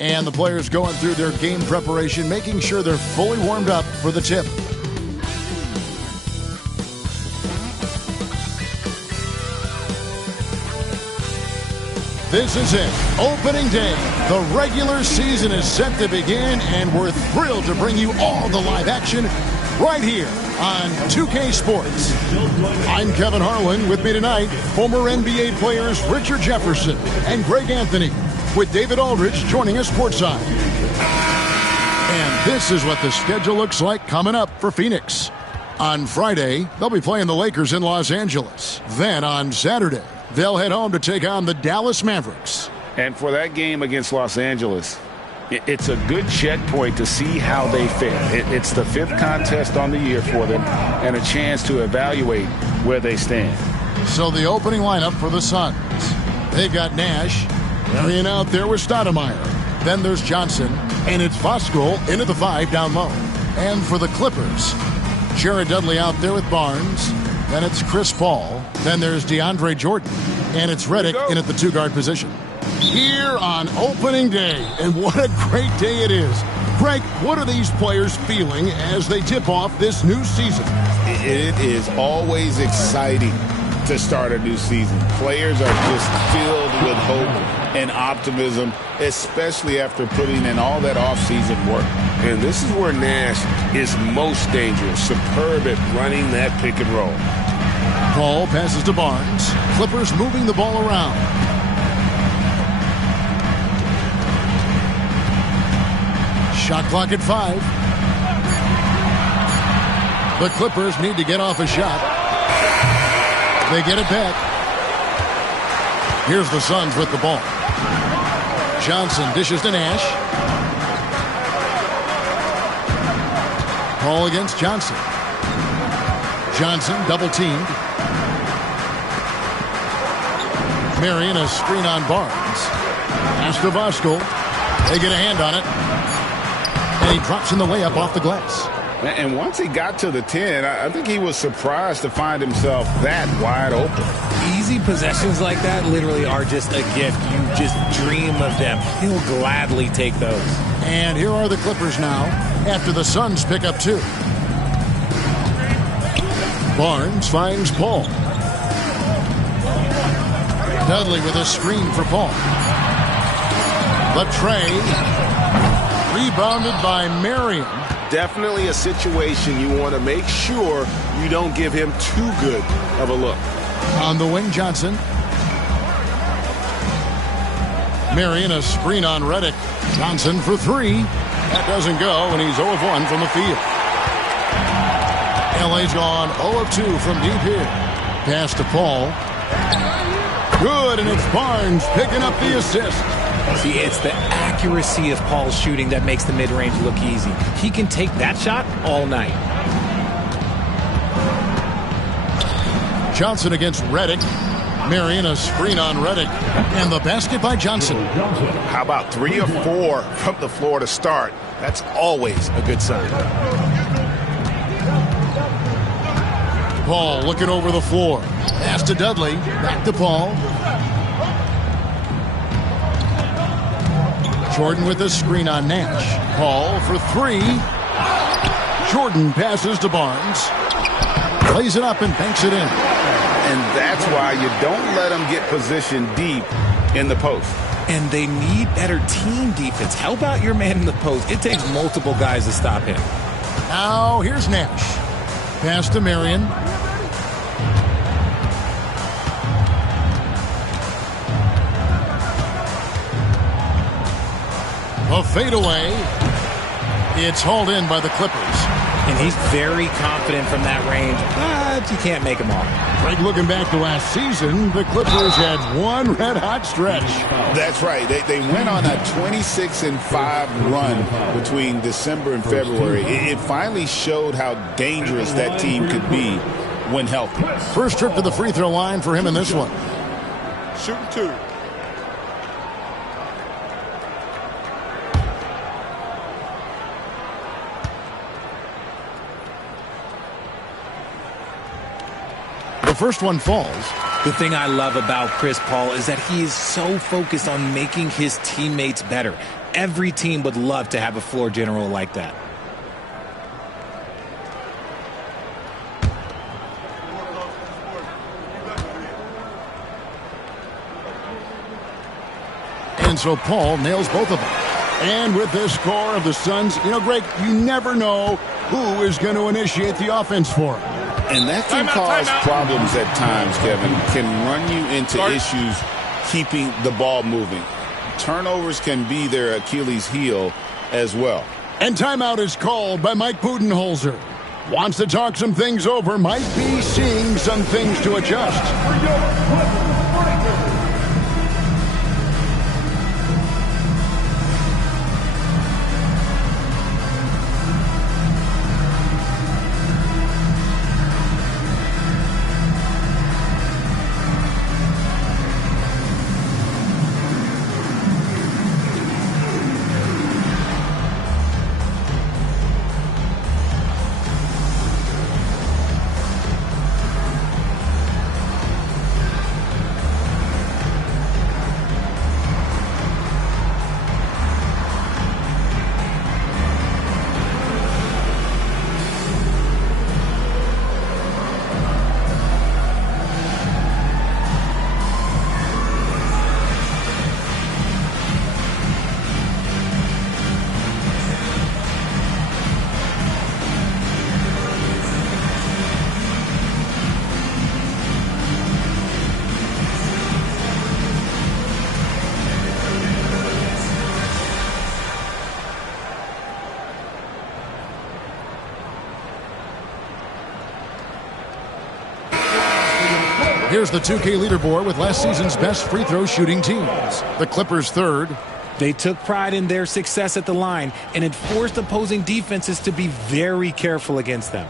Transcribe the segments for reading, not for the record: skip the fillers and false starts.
And the players going through their game preparation, making sure they're fully warmed up for the tip. This is it. Opening day. The regular season is set to begin, and we're thrilled to bring you all the live action right here on 2K Sports. I'm Kevin Harlan. With me tonight, former NBA players Richard Jefferson and Greg Anthony, with David Aldridge joining us courtside. And this is what the schedule looks like coming up for Phoenix. On Friday, they'll be playing the Lakers in Los Angeles. Then on Saturday, they'll head home to take on the Dallas Mavericks. And for that game against Los Angeles, it's a good checkpoint to see how they fare. It's the fifth contest on the year for them and a chance to evaluate where they stand. So the opening lineup for the Suns. They've got Nash, Marion out there with Stoudemire. Then there's Johnson, and it's Voskuhl into the 5 down low. And for the Clippers, Jared Dudley out there with Barnes. Then it's Chris Paul. Then there's DeAndre Jordan. And it's Redick in at the 2-guard position. Here on opening day. And what a great day it is. Greg, what are these players feeling as they tip off this new season? It is always exciting to start a new season. Players are just filled with hope and optimism, especially after putting in all that offseason work. And this is where Nash is most dangerous. Superb at running that pick and roll. Paul passes to Barnes. Clippers moving the ball around. Shot clock at 5. The Clippers need to get off a shot. They get it back. Here's the Suns with the ball. Johnson dishes to Nash. Paul against Johnson. Johnson double teamed. Marion a screen on Barnes. Pass to Voskuhl. They get a hand on it. And he drops in the layup off the glass. And once he got to the 10, I think he was surprised to find himself that wide open. Easy possessions like that literally are just a gift. You just dream of them. He'll gladly take those. And here are the Clippers now after the Suns pick up 2. Barnes finds Paul. Dudley with a screen for Paul. The tray rebounded by Marion. Definitely a situation you want to make sure you don't give him too good of a look. On the wing, Johnson. Marion a screen on Redick. Johnson for 3. That doesn't go, and he's 0 of 1 from the field. LA's gone 0 of 2 from deep here. Pass to Paul. Good, and it's Barnes picking up the assist. See, it's the accuracy of Paul's shooting that makes the mid-range look easy. He can take that shot all night. Johnson against Redick. Marion a screen on Redick. And the basket by Johnson. How about 3 or 4 from the floor to start? That's always a good sign. Paul looking over the floor. Pass to Dudley. Back to Paul. Jordan with a screen on Nash. Paul for 3. Jordan passes to Barnes. Plays it up and banks it in. And that's why you don't let them get positioned deep in the post. And they need better team defense. Help out your man in the post. It takes multiple guys to stop him. Now here's Nash. Pass to Marion. A fadeaway. It's hauled in by the Clippers. And he's very confident from that range, but you can't make him all. Greg, looking back to last season, the Clippers had one red-hot stretch. That's right. They went on a 26-5 run between December and February. It finally showed how dangerous that team could be when healthy. First trip to the free throw line for him in this one. Shooting 2. The first one falls. The thing I love about Chris Paul is that he is so focused on making his teammates better. Every team would love to have a floor general like that. And so Paul nails both of them. And with this score of the Suns, Greg, you never know who is going to initiate the offense for him. And that can cause problems at times, Kevin. Can run you into issues keeping the ball moving. Turnovers can be their Achilles heel as well. And timeout is called by Mike Budenholzer. Wants to talk some things over, might be seeing some things to adjust. Here's the 2K leaderboard with last season's best free throw shooting teams. The Clippers third. They took pride in their success at the line, and it forced opposing defenses to be very careful against them.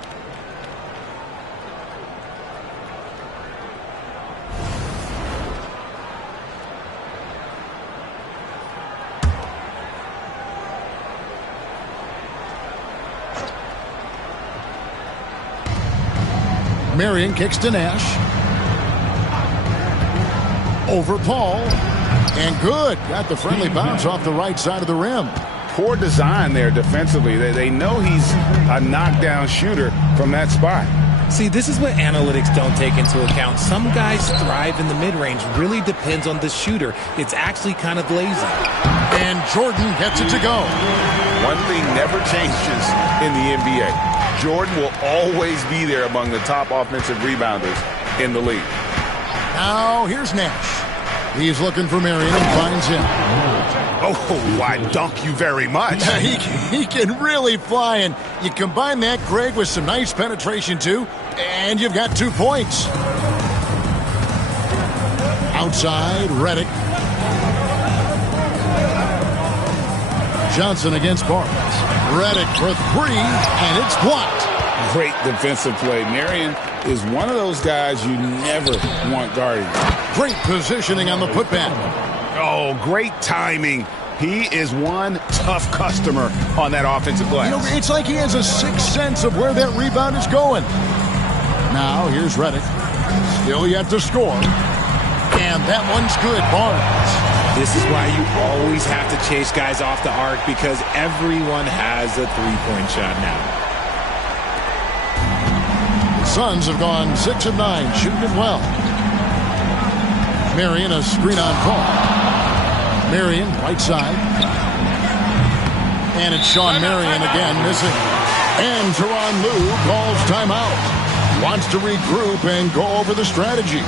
Marion kicks to Nash. Over Paul. And good. Got the friendly bounce off the right side of the rim. Poor design there defensively. They know he's a knockdown shooter from that spot. See, this is what analytics don't take into account. Some guys thrive in the mid-range. Really depends on the shooter. It's actually kind of lazy. And Jordan gets it to go. One thing never changes in the NBA. Jordan will always be there among the top offensive rebounders in the league. Now here's Nash. He's looking for Marion and finds him. Oh, I dunk you very much. He can really fly, and you combine that, Greg, with some nice penetration, too, and you've got 2 points. Outside, Redick. Johnson against Barnes. Redick for 3, and it's blocked. Great defensive play. Marion is one of those guys you never want guarding. Great positioning on the putback. Oh, great timing. He is one tough customer on that offensive glass. It's like he has a sixth sense of where that rebound is going. Now, here's Redick. Still yet to score. And that one's good, Barnes. This is why you always have to chase guys off the arc, because everyone has a three-point shot now. Suns have gone 6 of 9, shooting it well. Marion, a screen on Paul. Marion, right side. And it's Sean Marion again, missing. And Tyronn Lue calls timeout. Wants to regroup and go over the strategy.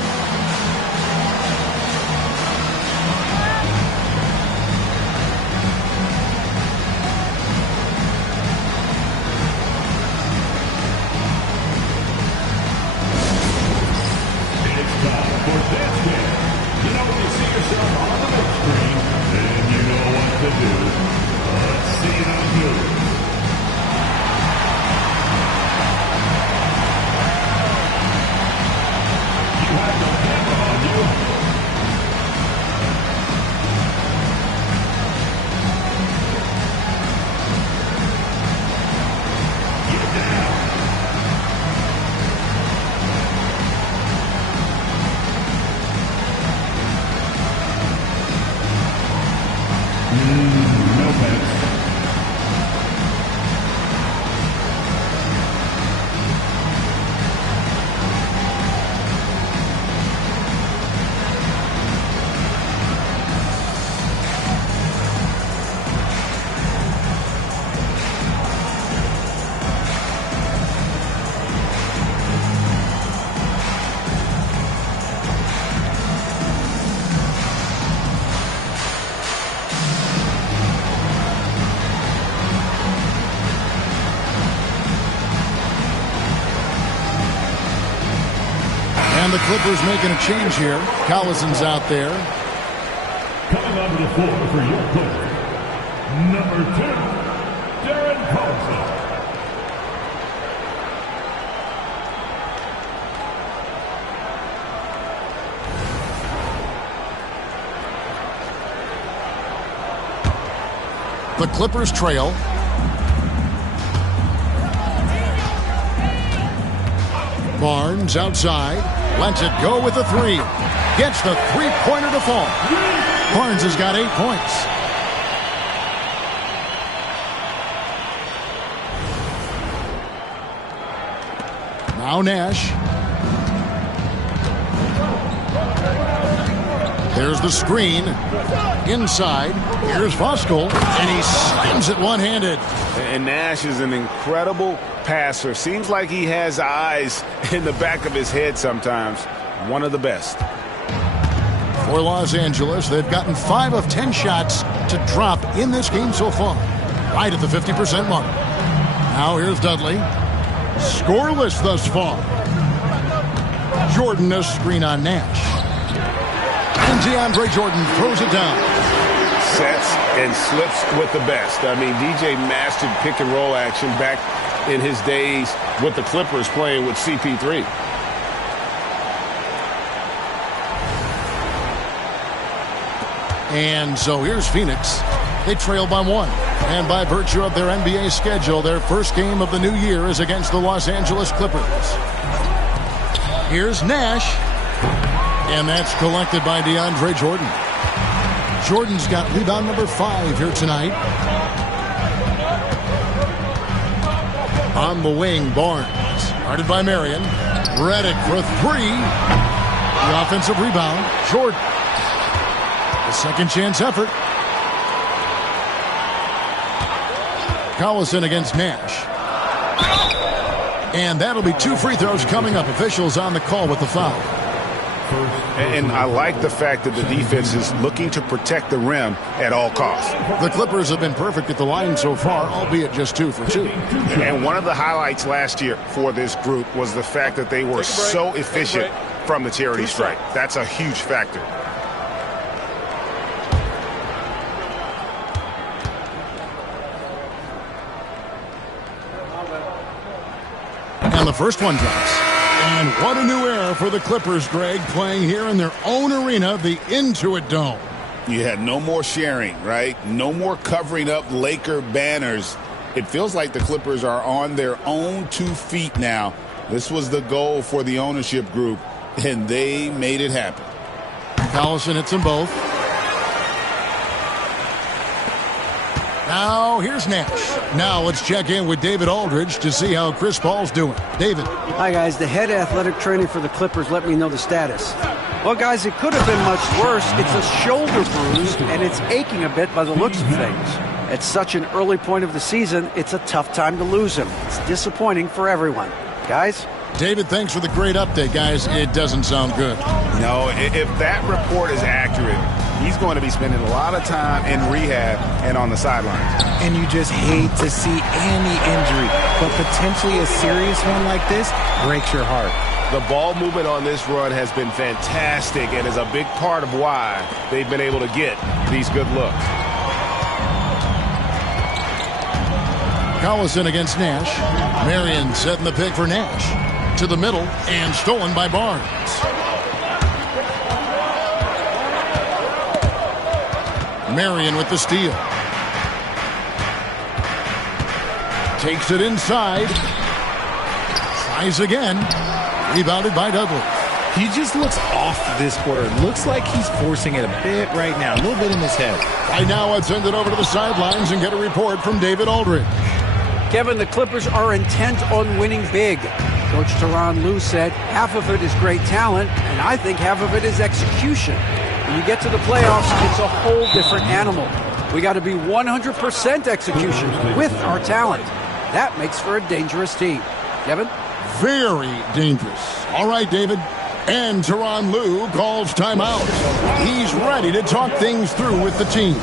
And the Clippers making a change here. Collison's out there. Coming onto the floor for your coach, number 2, Darren Collison. The Clippers trail. Barnes outside. Lets it go with the three. Gets the three-pointer to fall. Barnes has got 8 points. Now Nash. There's the screen. Inside. Here's Voskuhl. And he slams it one-handed. And Nash is an incredible passer. Seems like he has eyes in the back of his head sometimes. One of the best. For Los Angeles, they've gotten 5 of 10 shots to drop in this game so far. Right at the 50% mark. Now here's Dudley. Scoreless thus far. Jordan a screen on Nash. And DeAndre Jordan throws it down. Sets and slips with the best. I mean, DJ mastered pick and roll action back in his days with the Clippers playing with CP3. And so here's Phoenix. They trail by 1. And by virtue of their NBA schedule, their first game of the new year is against the Los Angeles Clippers. Here's Nash. And that's collected by DeAndre Jordan. Jordan's got rebound number 5 here tonight. On the wing, Barnes. Guarded by Marion. Redick for 3. The offensive rebound, Jordan. The second chance effort. Collison against Nash. And that'll be 2 free throws coming up. Officials on the call with the foul. And I like the fact that the defense is looking to protect the rim at all costs. The Clippers have been perfect at the line so far, albeit just 2 for 2. And one of the highlights last year for this group was the fact that they were so efficient from the charity stripe. That's a huge factor. And the first one drops. And what a new era for the Clippers, Greg, playing here in their own arena, the Intuit Dome. You had no more sharing, right? No more covering up Laker banners. It feels like the Clippers are on their own 2 feet now. This was the goal for the ownership group, and they made it happen. Collison hits them both. Now, here's Nash. Now, let's check in with David Aldridge to see how Chris Paul's doing. David. Hi, guys. The head athletic trainer for the Clippers let me know the status. Well, guys, it could have been much worse. It's a shoulder bruise, and it's aching a bit by the looks of things. At such an early point of the season, it's a tough time to lose him. It's disappointing for everyone. Guys? David, thanks for the great update, guys. It doesn't sound good. No, if that report is accurate, he's going to be spending a lot of time in rehab and on the sidelines. And you just hate to see any injury, but potentially a serious one like this breaks your heart. The ball movement on this run has been fantastic and is a big part of why they've been able to get these good looks. Collison against Nash. Marion setting the pick for Nash. To the middle and stolen by Barnes. Marion with the steal. Takes it inside. Tries again. Rebounded by Dudley. He just looks off this quarter. It looks like he's forcing it a bit right now, a little bit in his head. Right now, let's send it over to the sidelines and get a report from David Aldridge. Kevin, the Clippers are intent on winning big. Coach Tyronn Lue said half of it is great talent, and I think half of it is execution. When you get to the playoffs, it's a whole different animal. We got to be 100% execution with our talent. That makes for a dangerous team. Kevin? Very dangerous. All right, David. And Tyronn Lue calls timeout. He's ready to talk things through with the team.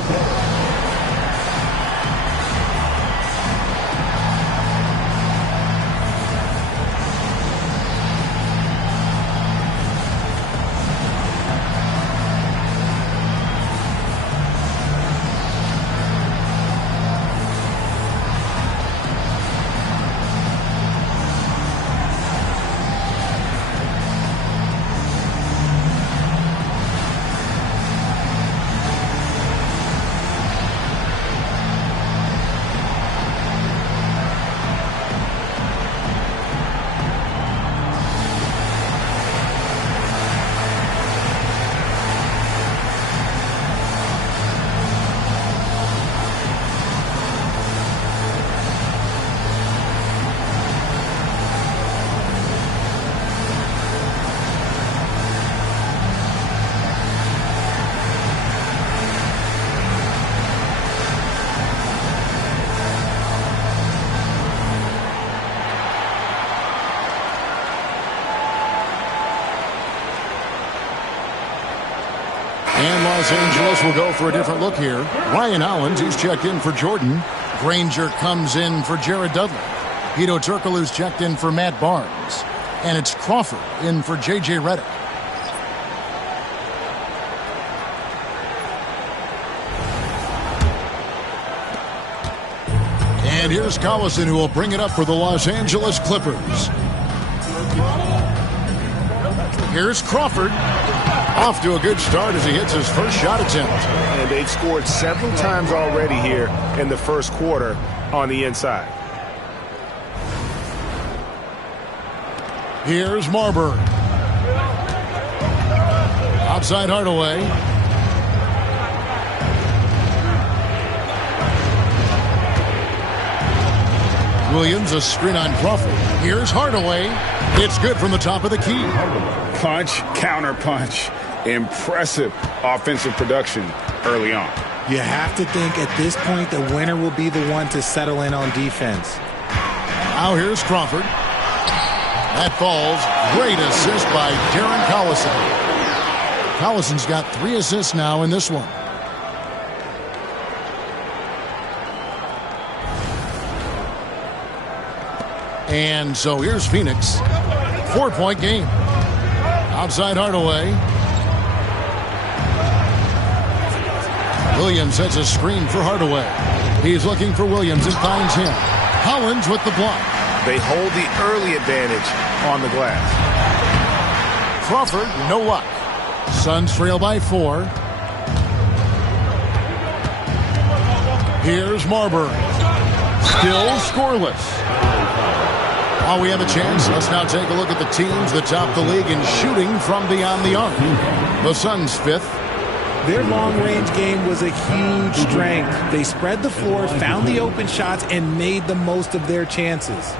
And Los Angeles will go for a different look here. Ryan Hollins, who's checked in for Jordan. Granger comes in for Jared Dudley. Hedo Turkle, who's checked in for Matt Barnes. And it's Crawford in for J.J. Redick. And here's Collison, who will bring it up for the Los Angeles Clippers. Here's Crawford. Off to a good start as he hits his first shot attempt. And they've scored several times already here in the first quarter on the inside. Here's Marbury. Outside Hardaway. Williams, a screen on Crawford. Here's Hardaway. It's good from the top of the key. Punch, counter punch. Impressive offensive production early on. You have to think at this point the winner will be the one to settle in on defense. Now here's Crawford. That falls. Great assist by Darren Collison. Collison's got 3 assists now in this one. And so here's Phoenix. 4-point game. Outside Hardaway. Williams sets a screen for Hardaway. He's looking for Williams and finds him. Hollins with the block. They hold the early advantage on the glass. Crawford, no luck. Suns trail by 4. Here's Marbury. Still scoreless. While we have a chance, let's now take a look at the teams that top the league in shooting from beyond the arc. The Suns 5th. Their long-range game was a huge strength. They spread the floor, found the open shots, and made the most of their chances.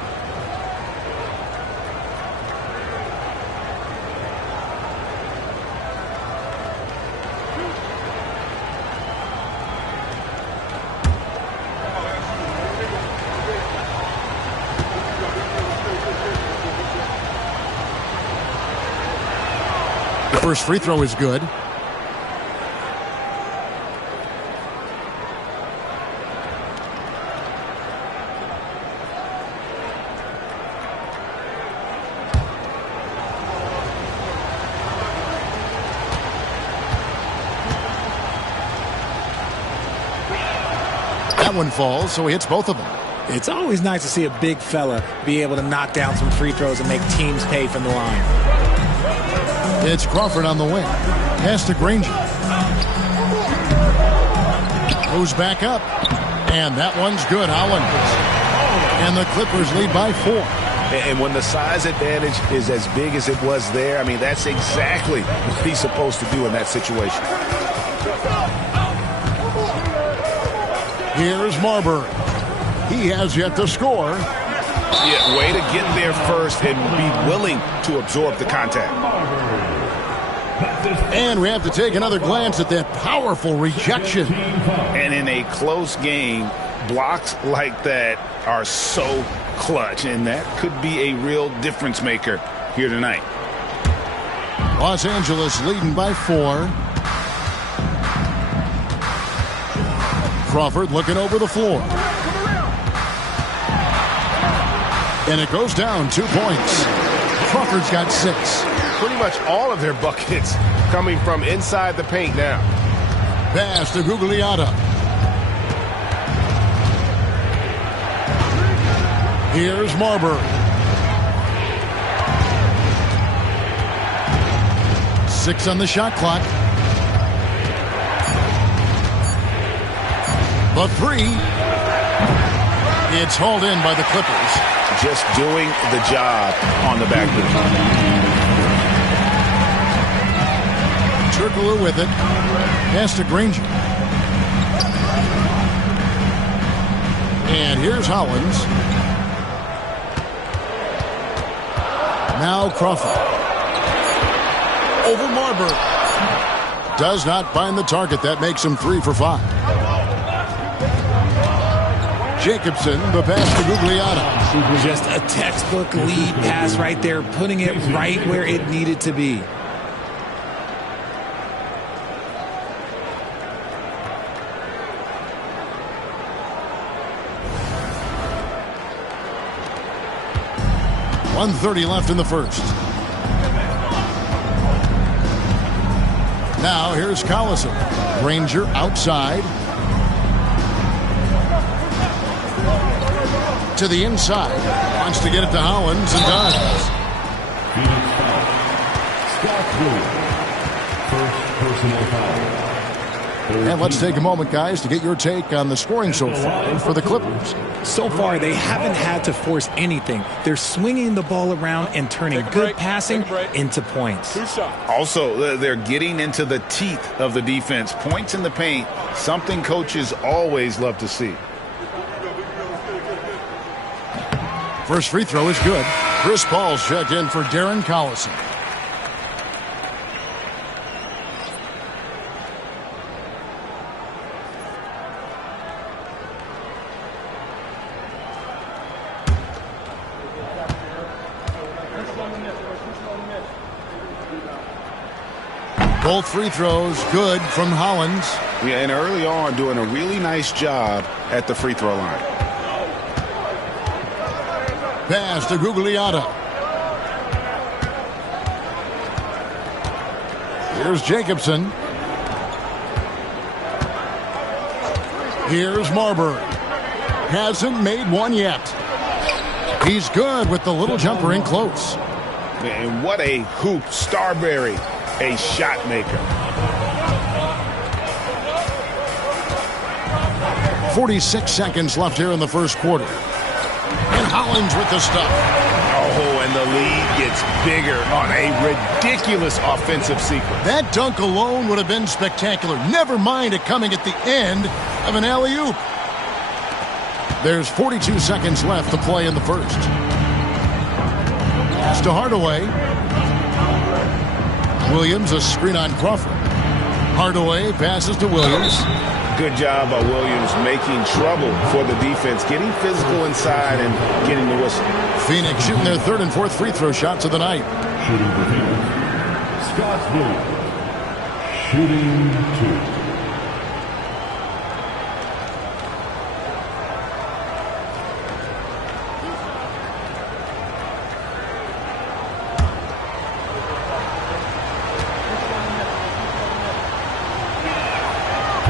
The first free throw is good. That one falls, so he hits both of them. It's always nice to see a big fella be able to knock down some free throws and make teams pay from the line. It's Crawford on the wing. Pass to Granger. Moves back up. And that one's good. Hollins. And the Clippers lead by 4. And when the size advantage is as big as it was there, I mean, that's exactly what he's supposed to do in that situation. Here's Marbury. He has yet to score. Yeah, way to get there first and be willing to absorb the contact. And we have to take another glance at that powerful rejection. And in a close game, blocks like that are so clutch, and that could be a real difference maker here tonight. Los Angeles leading by 4. Crawford looking over the floor. And it goes down 2 points. Crawford's got 6. Pretty much all of their buckets coming from inside the paint now. Pass to Gugliotta. Here's Marbury. 6 on the shot clock. The 3. It's hauled in by the Clippers. Just doing the job on the backboard. Turkoglu with it. Pass to Granger. And here's Hollins. Now Crawford. Over Marbury. Does not find the target. That makes him 3 for 5. Jacobson, the pass to Gugliotta. Just a textbook lead pass right there, putting it right where it needed to be. .130 left in the first. Now here's Collison. Granger outside. To the inside. Wants to get it to Hollins and does. First personal foul. And let's take a moment, guys, to get your take on the scoring so far for the Clippers. So far, they haven't had to force anything. They're swinging the ball around and turning good passing into points. Also, they're getting into the teeth of the defense. Points in the paint, something coaches always love to see. First free throw is good. Chris Paul's checked in for Darren Collison. Both free throws good from Hollins. Yeah, and early on doing a really nice job at the free throw line. Pass to Gugliotta. Here's Jacobson. Here's Marbury. Hasn't made one yet. He's good with the little jumper in close. And what a hoop. Starberry, a shot maker. 46 seconds left here in the first quarter. And Hollins with the stuff. Oh, and the lead gets bigger on a ridiculous offensive sequence. That dunk alone would have been spectacular. Never mind it coming at the end of an alley-oop. There's 42 seconds left to play in the first. Pass to Hardaway. Williams, a screen on Crawford. Hardaway passes to Williams. Good job by Williams making trouble for the defense, getting physical inside and getting the whistle. Phoenix shooting their third and fourth free throw shots of the night. Shooting for Phoenix, Scott Williams. Shooting 2.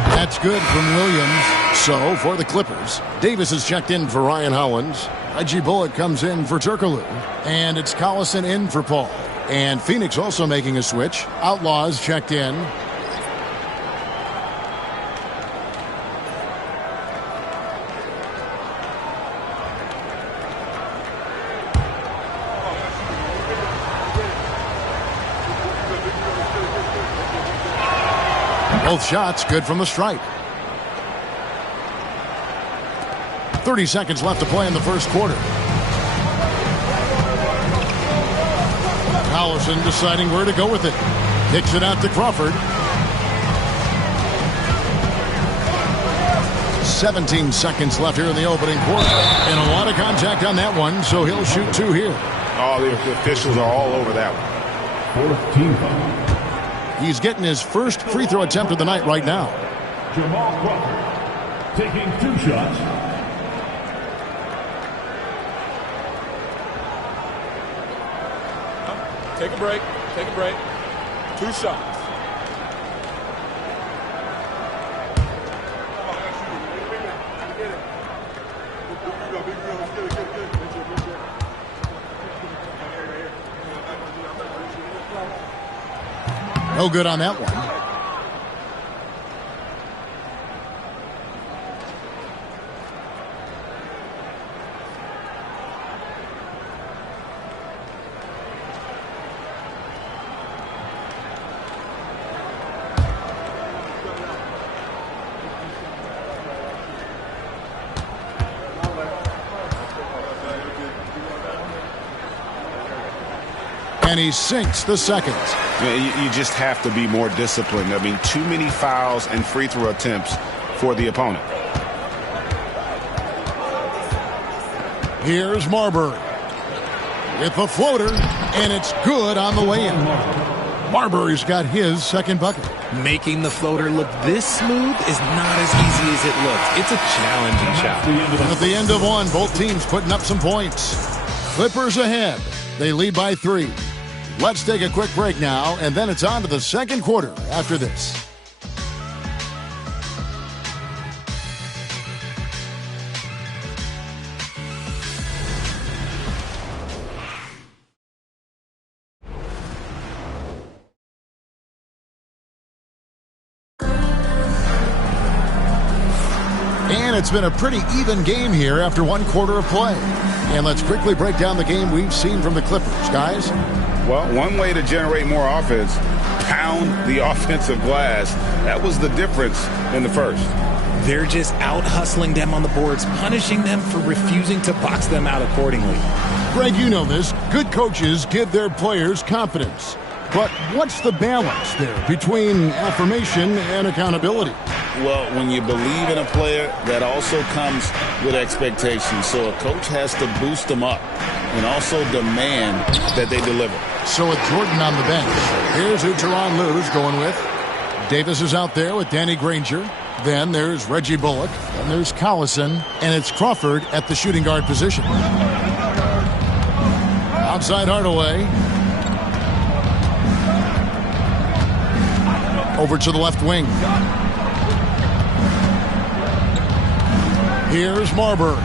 That's good from Williams. So, for the Clippers, Davis is checked in for Ryan Hollins. Reggie Bullock comes in for Turkoglu. And it's Collison in for Paul. And Phoenix also making a switch. Outlaws checked in. Both shots good from the stripe. 30 seconds left to play in the first quarter. Collison deciding where to go with it. Kicks it out to Crawford. 17 seconds left here in the opening quarter. And a lot of contact on that one, so he'll shoot 2 here. Oh, the officials are all over that one. 4th team foul. He's getting his first free throw attempt of the night right now. Jamal Crawford taking 2 shots. Take a break. Take a break. 2 shots. No good on that one. And he sinks the second. You just have to be more disciplined. I mean, too many fouls and free throw attempts for the opponent. Here's Marbury with the floater, and it's good on the way in. Marbury's got his second bucket. Making the floater look this smooth is not as easy as it looks. It's a challenging shot. At the end of one, both teams putting up some points. Clippers ahead. They lead by 3. Let's take a quick break now, and then it's on to the second quarter after this. And it's been a pretty even game here after 1 quarter of play. And let's quickly break down the game we've seen from the Clippers, guys. Well, one way to generate more offense, pound the offensive glass. That was the difference in the first. They're just out hustling them on the boards, punishing them for refusing to box them out accordingly. Greg, you know this. Good coaches give their players confidence. But what's the balance there between affirmation and accountability? Well, when you believe in a player, that also comes with expectations. So a coach has to boost them up and also demand that they deliver. So with Jordan on the bench, here's who Tyronn Lue's going with. Davis is out there with Danny Granger. Then there's Reggie Bullock. Then there's Collison. And it's Crawford at the shooting guard position. Outside Hardaway. Over to the left wing. Here's Marbury.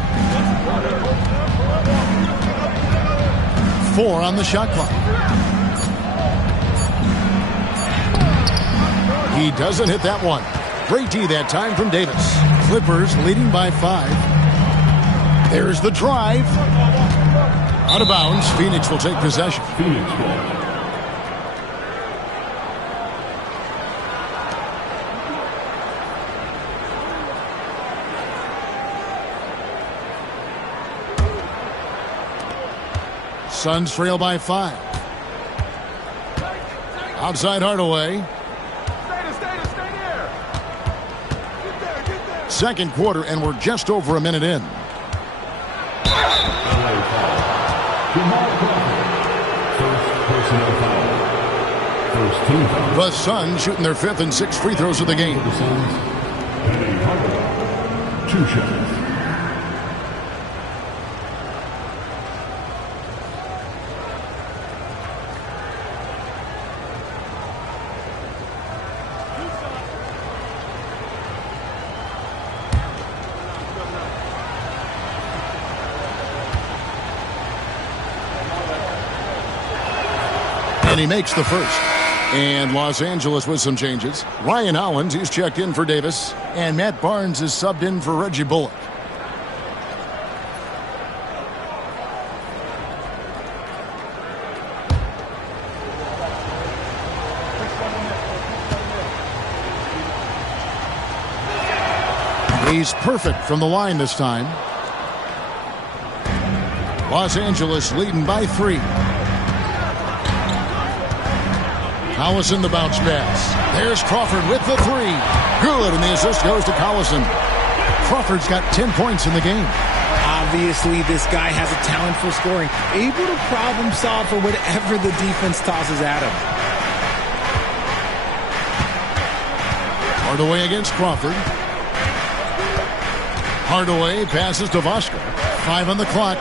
4 on the shot clock. He doesn't hit that one. Great D that time from Davis. Clippers leading by 5. There's the drive. Out of bounds. Phoenix will take possession. Suns trail by 5. Outside Hardaway. Second quarter, and we're just over a minute in. The Suns shooting their 5th and 6th free throws of the game. 2 shots. And he makes the first. And Los Angeles with some changes. Ryan Hollins, he's checked in for Davis. And Matt Barnes is subbed in for Reggie Bullock. He's perfect from the line this time. Los Angeles leading by 3. Collison the bounce pass. There's Crawford with the 3. Good, and the assist goes to Collison. Crawford's got 10 points in the game. Obviously, this guy has a talent for scoring, able to problem solve for whatever the defense tosses at him. Hardaway against Crawford. Hardaway passes to Vosker. 5 on the clock.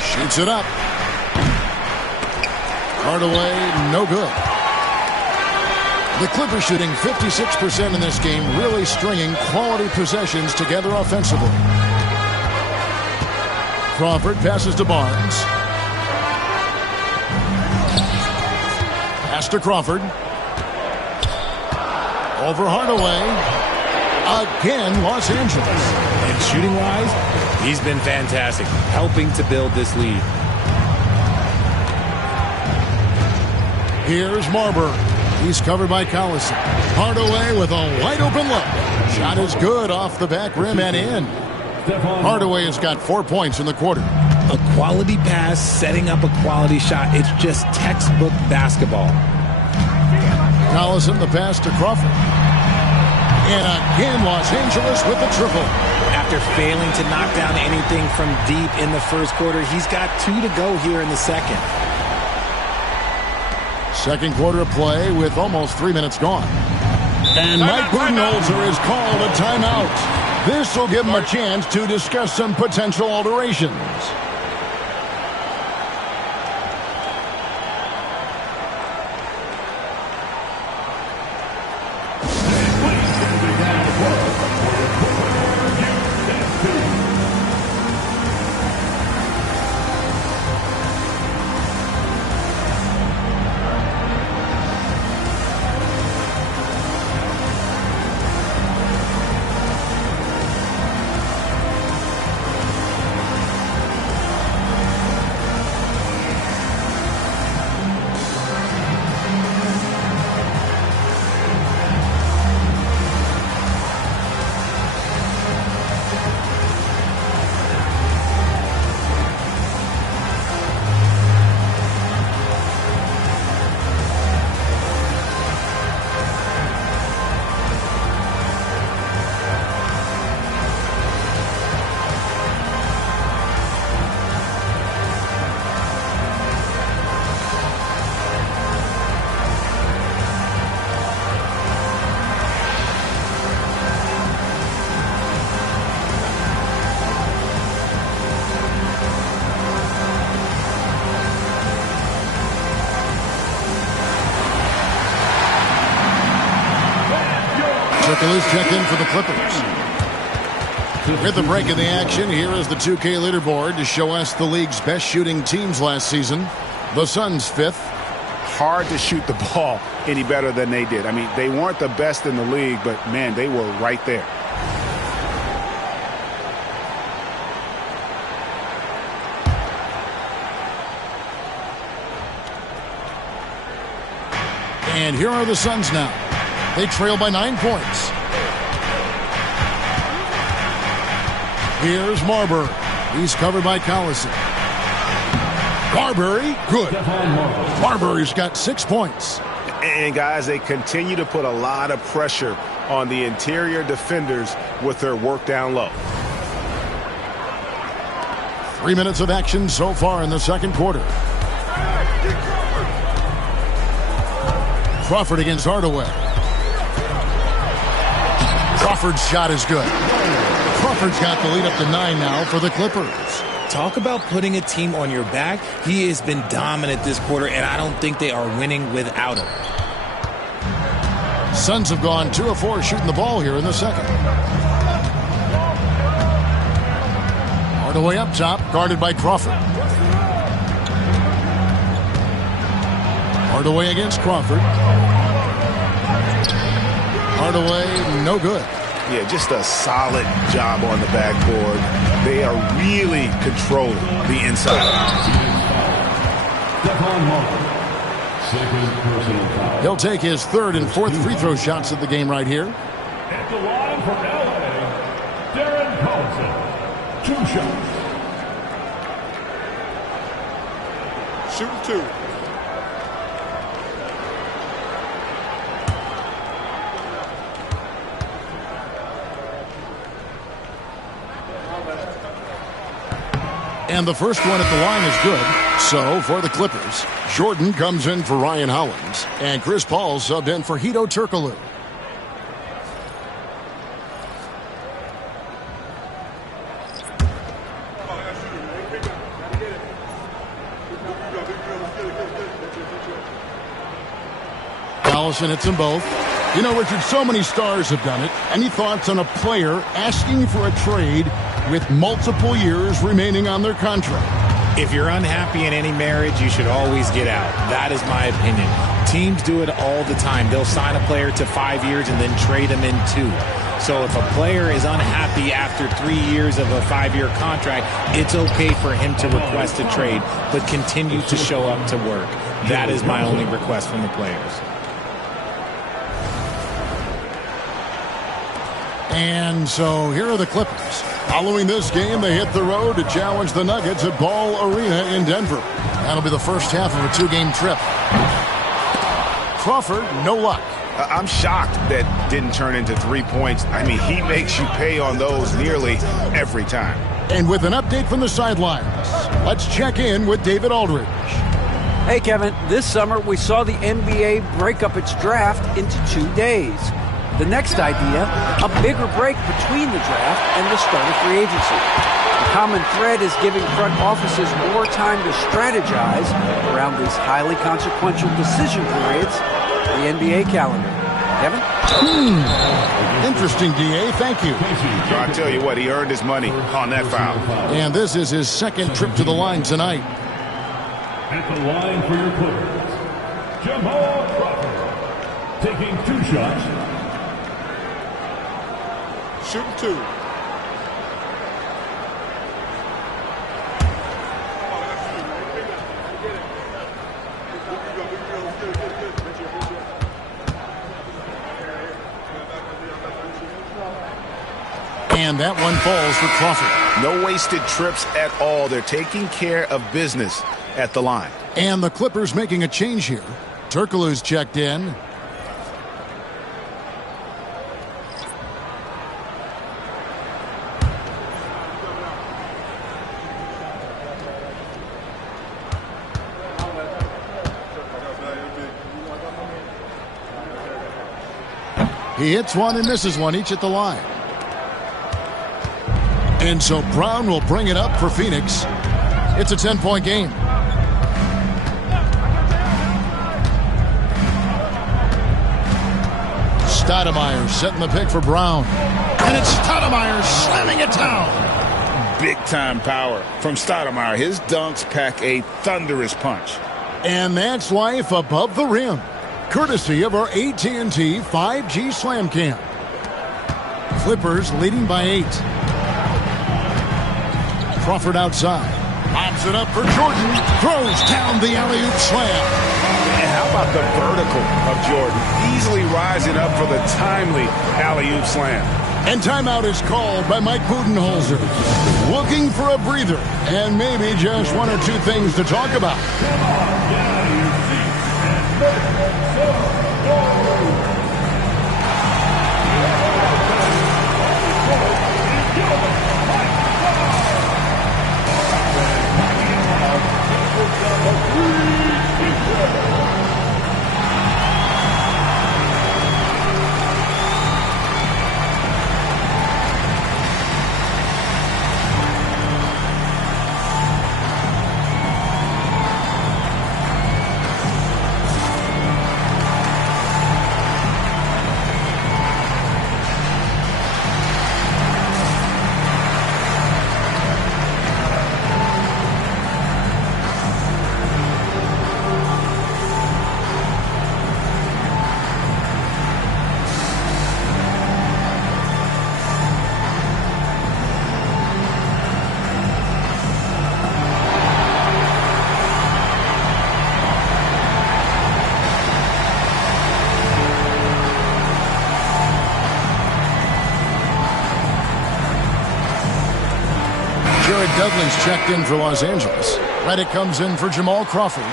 Shoots it up. Hardaway, no good. The Clippers shooting 56% in this game, really stringing quality possessions together offensively. Crawford passes to Barnes. Pass to Crawford. Over Hardaway. Again, Los Angeles. And shooting-wise, he's been fantastic, helping to build this lead. Here's Marbury. He's covered by Collison. Hardaway with a wide-open look. Shot is good off the back rim and in. Hardaway has got 4 points in the quarter. A quality pass, setting up a quality shot. It's just textbook basketball. Collison the pass to Crawford. And again, Los Angeles with the triple. After failing to knock down anything from deep in the first quarter, he's got 2 to go here in the second. Second quarter of play with almost 3 minutes gone. And Mike Budenholzer has called a timeout. This will give him a chance to discuss some potential alterations. Is checked in for the Clippers. With the break in the action, here is the 2K leaderboard to show us the league's best shooting teams last season. The Suns 5th. Hard to shoot the ball any better than they did. I mean, they weren't the best in the league, but, man, they were right there. And here are the Suns now. They trail by 9 points. Here's Marbury. He's covered by Collison. Marbury, good. Marbury's got 6 points. And, guys, they continue to put a lot of pressure on the interior defenders with their work down low. 3 minutes of action so far in the second quarter. Crawford against Hardaway. Crawford's shot is good. Crawford's got the lead up to 9 now for the Clippers. Talk about putting a team on your back. He has been dominant this quarter, and I don't think they are winning without him. Suns have gone 2 of 4 shooting the ball here in the second. Hardaway up top, guarded by Crawford. Hardaway against Crawford. Hardaway, no good. Yeah, just a solid job on the backboard. They are really controlling the inside. He'll take his 3rd and 4th free throw shots of the game right here. At the line for LA, Darren Collison. 2 shots. Shooting 2. And the first one at the line is good. So, for the Clippers, Jordan comes in for Ryan Hollins, and Chris Paul subbed in for Hedo Turkoglu. Collison hits them both. You know, Richard, so many stars have done it. Any thoughts on a player asking for a trade with multiple years remaining on their contract? If you're unhappy in any marriage, you should always get out. That is my opinion. Teams do it all the time. They'll sign a player to 5 years and then trade him in 2. So if a player is unhappy after 3 years of a 5-year contract, it's okay for him to request a trade, but continue to show up to work. That is my only request from the players. And so here are the Clippers. Following this game, they hit the road to challenge the Nuggets at Ball Arena in Denver. That'll be the first half of a 2-game trip. Crawford, no luck. I'm shocked that didn't turn into 3 points. I mean, he makes you pay on those nearly every time. And with an update from the sidelines, let's check in with David Aldridge. Hey, Kevin, this summer we saw the NBA break up its draft into 2 days. The next idea, a bigger break between the draft and the start of free agency. The common thread is giving front offices more time to strategize around these highly consequential decision periods, the NBA calendar. Kevin? Interesting, D.A. Thank you. So I tell you what, he earned his money on that foul. And this is his second trip to the line tonight. At the line for your Clippers, Jamal Crawford. Taking 2 shots. Shooting 2. And that one falls for Crawford. No wasted trips at all. They're taking care of business at the line. And the Clippers making a change here. Turkoglu's checked in. He hits one and misses one, each at the line. And so Brown will bring it up for Phoenix. It's a 10-point game. Stoudemire setting the pick for Brown. And it's Stoudemire slamming it down. Big-time power from Stoudemire. His dunks pack a thunderous punch. And that's life above the rim, courtesy of our AT&T 5G Slam Cam. Clippers leading by 8. Crawford outside. Pops it up for Jordan. Throws down the alley-oop slam. And how about the vertical of Jordan? Easily rising up for the timely alley-oop slam. And timeout is called by Mike Budenholzer. Looking for a breather and maybe just 1 or 2 things to talk about. Dudley's checked in for Los Angeles. Redick comes in for Jamal Crawford.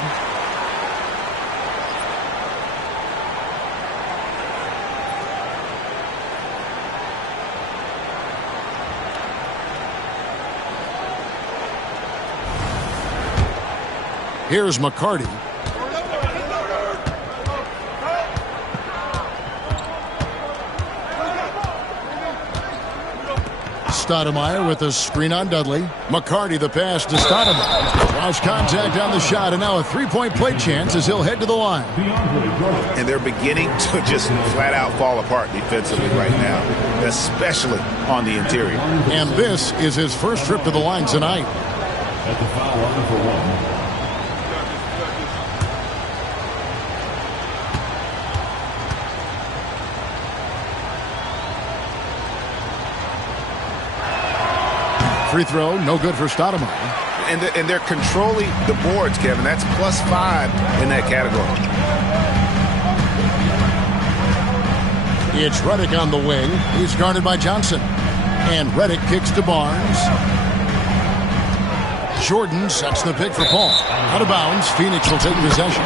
Here's McCarty. Stoudemire with a screen on Dudley. McCarty the pass to Stoudemire. Lost contact on the shot, and now a three-point play chance as he'll head to the line. And they're beginning to just flat out fall apart defensively right now, especially on the interior. And this is his first trip to the line tonight. At the foul line for one. Free throw, no good for Stoudemire. And they're controlling the boards, Kevin. That's +5 in that category. It's Redick on the wing. He's guarded by Johnson. And Redick kicks to Barnes. Jordan sets the pick for Paul. Out of bounds, Phoenix will take possession.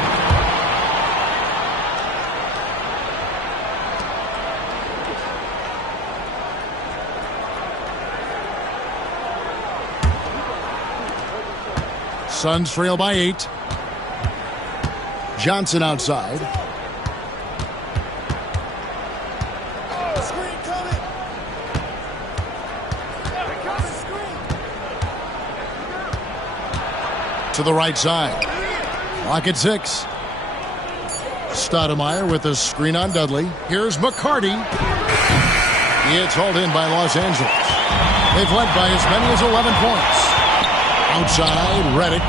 Suns trail by 8. Johnson outside. To the right side. Clock at 6. Stoudemire with a screen on Dudley. Here's McCarty. It's hauled in by Los Angeles. They've led by as many as 11 points. Outside, Redick.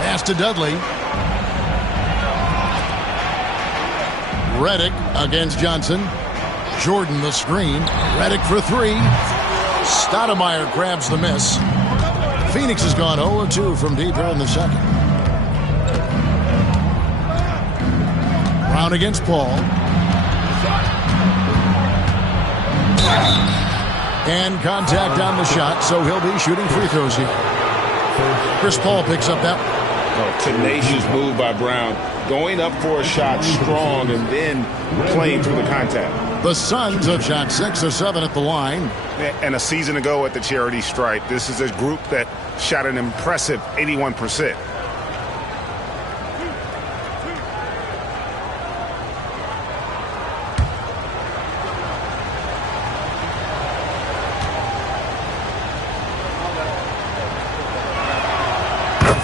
Pass to Dudley. Redick against Johnson. Jordan the screen. Redick for 3. Stoudemire grabs the miss. Phoenix has gone 0-2 from deep here in the second. Brown against Paul. And contact on the shot, so he'll be shooting free throws here. Chris Paul picks up that. Tenacious move by Brown. Going up for a shot strong and then playing through the contact. The Suns have shot 6 of 7 at the line. And a season ago at the charity stripe, this is a group that shot an impressive 81%.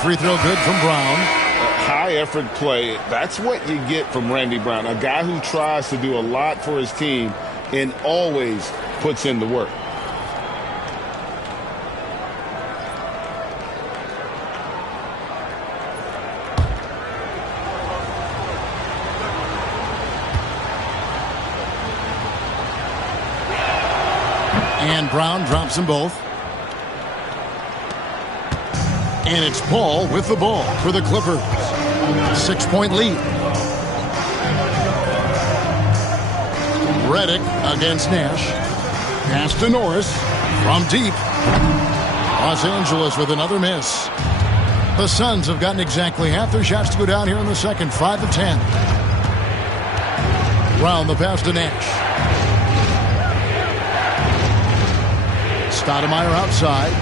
Free throw good from Brown. High effort play. That's what you get from Randy Brown. A guy who tries to do a lot for his team and always puts in the work. And Brown drops them both. And it's Paul with the ball for the Clippers. 6-point lead. Redick against Nash. Pass to Norris from deep. Los Angeles with another miss. The Suns have gotten exactly half their shots to go down here in the second. 5 of 10. Brown the pass to Nash. Stoudemire outside.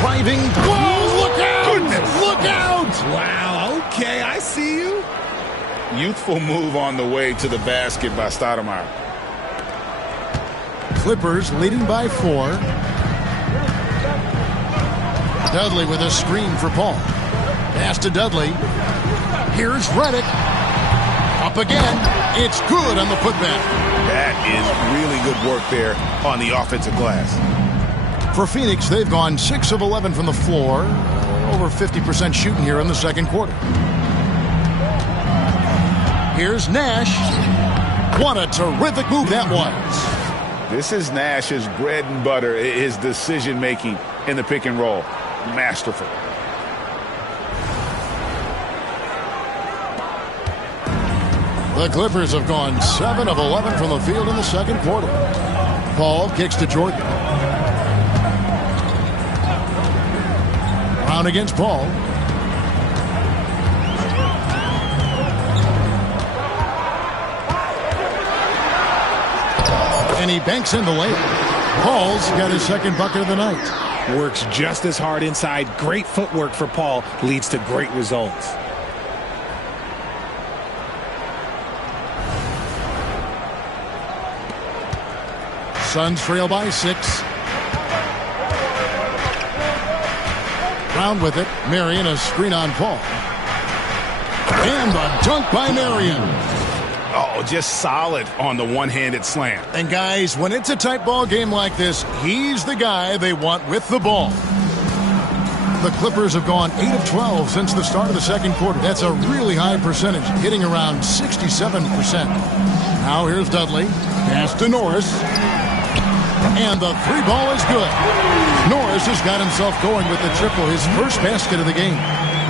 Driving. Whoa, look out! Goodness. Look out! Wow, okay, I see you. Youthful move on the way to the basket by Stoudemire. Clippers leading by 4. Dudley with a screen for Paul. Pass to Dudley. Here's Redick. Up again. It's good on the putback. That is really good work there on the offensive glass. For Phoenix, they've gone 6 of 11 from the floor. Over 50% shooting here in the second quarter. Here's Nash. What a terrific move that was. This is Nash's bread and butter, his decision-making in the pick and roll. Masterful. The Clippers have gone 7 of 11 from the field in the second quarter. Paul kicks to Jordan. Brown against Paul. And he banks in the layup. Paul's got his second bucket of the night. Works just as hard inside. Great footwork for Paul. Leads to great results. Suns trail by 6. Brown with it. Marion a screen on Paul. And a dunk by Marion. Oh, just solid on the one-handed slam. And guys, when it's a tight ball game like this, he's the guy they want with the ball. The Clippers have gone 8 of 12 since the start of the second quarter. That's a really high percentage, hitting around 67%. Now here's Dudley. Pass to Norris. And the three ball is good. Norris has got himself going with the triple, his first basket of the game.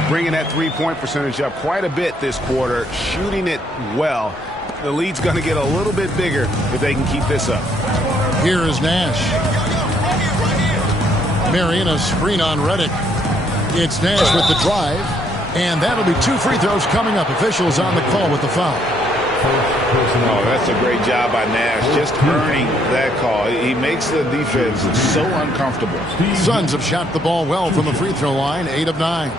Bringing that three-point percentage up quite a bit this quarter, shooting it well. The lead's going to get a little bit bigger if they can keep this up. Here is Nash. Marion a screen on Redick. It's Nash with the drive. And that'll be 2 free throws coming up. Officials on the call with the foul. Oh, that's a great job by Nash, just earning that call. He makes the defense so uncomfortable. Suns have shot the ball well from the free throw line, 8 of 9.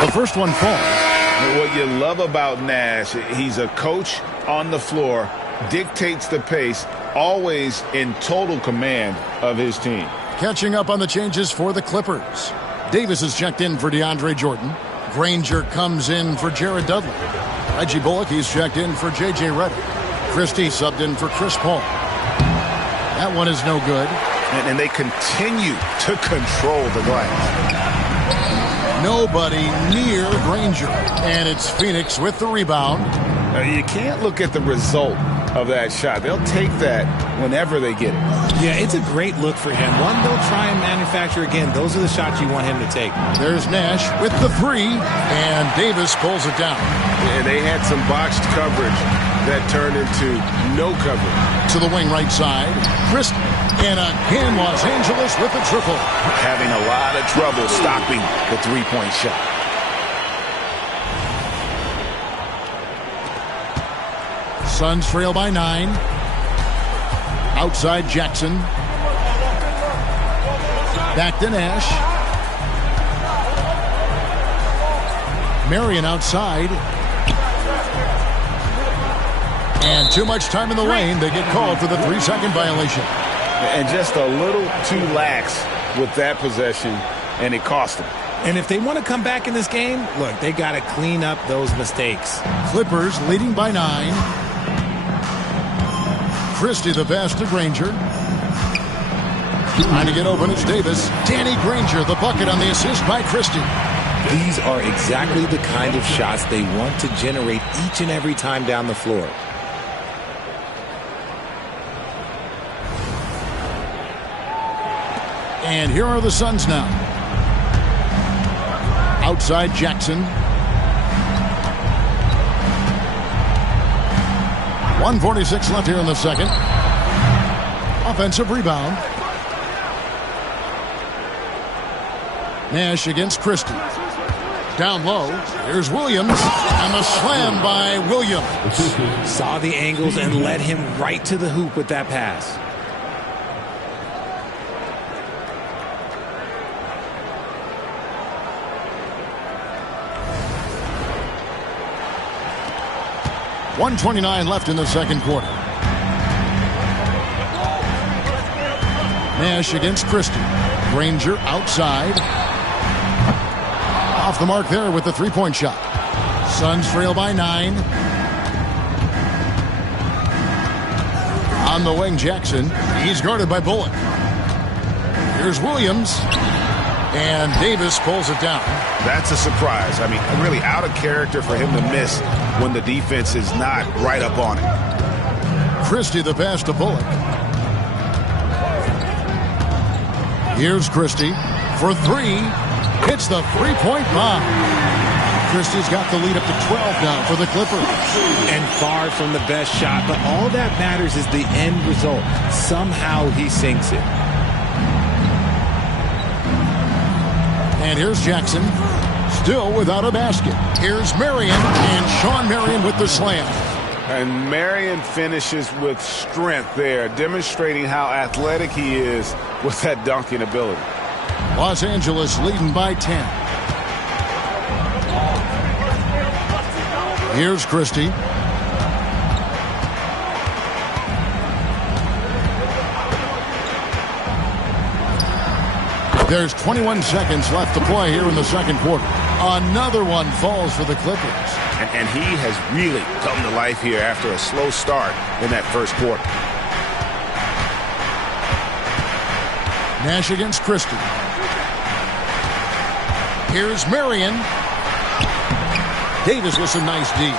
The first one falls. What you love about Nash, he's a coach on the floor, dictates the pace, always in total command of his team. Catching up on the changes for the Clippers. Davis is checked in for DeAndre Jordan. Granger comes in for Jared Dudley. Reggie Bullock, he's checked in for J.J. Redick. Christie subbed in for Chris Paul. That one is no good. And they continue to control the glass. Nobody near Granger. And it's Phoenix with the rebound. You can't look at the result of that shot. They'll take that whenever they get it. Yeah, it's a great look for him. One they'll try and manufacture again. Those are the shots you want him to take. There's Nash with the 3, and Davis pulls it down. And they had some botched coverage that turned into no coverage. To the wing right side, Christie. And again, Los Angeles with the triple. Having a lot of trouble stopping the three-point shot. Suns trail by 9. Outside Jackson. Back to Nash. Marion outside. And too much time in the lane. They get called for the 3-second violation. And just a little too lax with that possession, and it cost them. And if they want to come back in this game, look, they got to clean up those mistakes. Clippers leading by 9. Christie the pass to Granger. Trying to get open, it's Davis. Danny Granger, the bucket on the assist by Christie. These are exactly the kind of shots they want to generate each and every time down the floor. And here are the Suns now. Outside Jackson. 1:46 left here in the second. Offensive rebound. Nash against Christie. Down low. Here's Williams. And the slam by Williams. Saw the angles and led him right to the hoop with that pass. .129 left in the second quarter. Nash against Christie. Granger outside. Off the mark there with the three-point shot. Suns trail by 9. On the wing, Jackson. He's guarded by Bullock. Here's Williams. And Davis pulls it down. That's a surprise. I mean, really out of character for him to miss when the defense is not right up on it. Christie the pass to Bullock. Here's Christie for three. Hits the three-point bomb. Christie's got the lead up to 12 now for the Clippers. And far from the best shot, but all that matters is the end result. Somehow he sinks it. And here's Jackson, still without a basket. Here's Marion, and Shawn Marion with the slam. And Marion finishes with strength there, demonstrating how athletic he is with that dunking ability. Los Angeles leading by 10. Here's Christie. There's 21 seconds left to play here in the second quarter. Another one falls for the Clippers. And he has really come to life here after a slow start in that first quarter. Nash against Christie. Here's Marion. Davis with some nice D.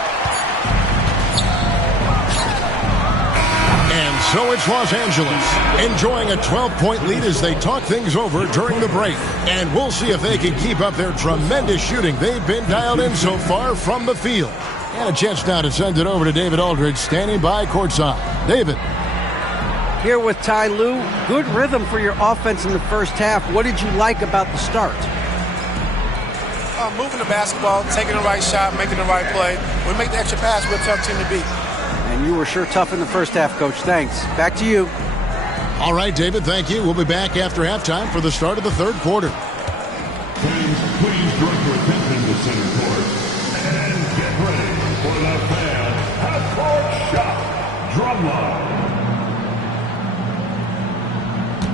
And so it's Los Angeles enjoying a 12-point lead as they talk things over during the break. And we'll see if they can keep up their tremendous shooting they've been dialed in so far from the field. And a chance now to send it over to David Aldridge standing by courtside. David. Here with Ty Lue, good rhythm for your offense in the first half. What did you like about the start? Moving the basketball, taking the right shot, making the right play. When we make the extra pass, we're a tough team to beat. And you were sure tough in the first half, Coach. Thanks. Back to you. All right, David, thank you. We'll be back after halftime for the start of the third quarter. Please direct your attention to center court. And get ready for the fan half-court shot drumline.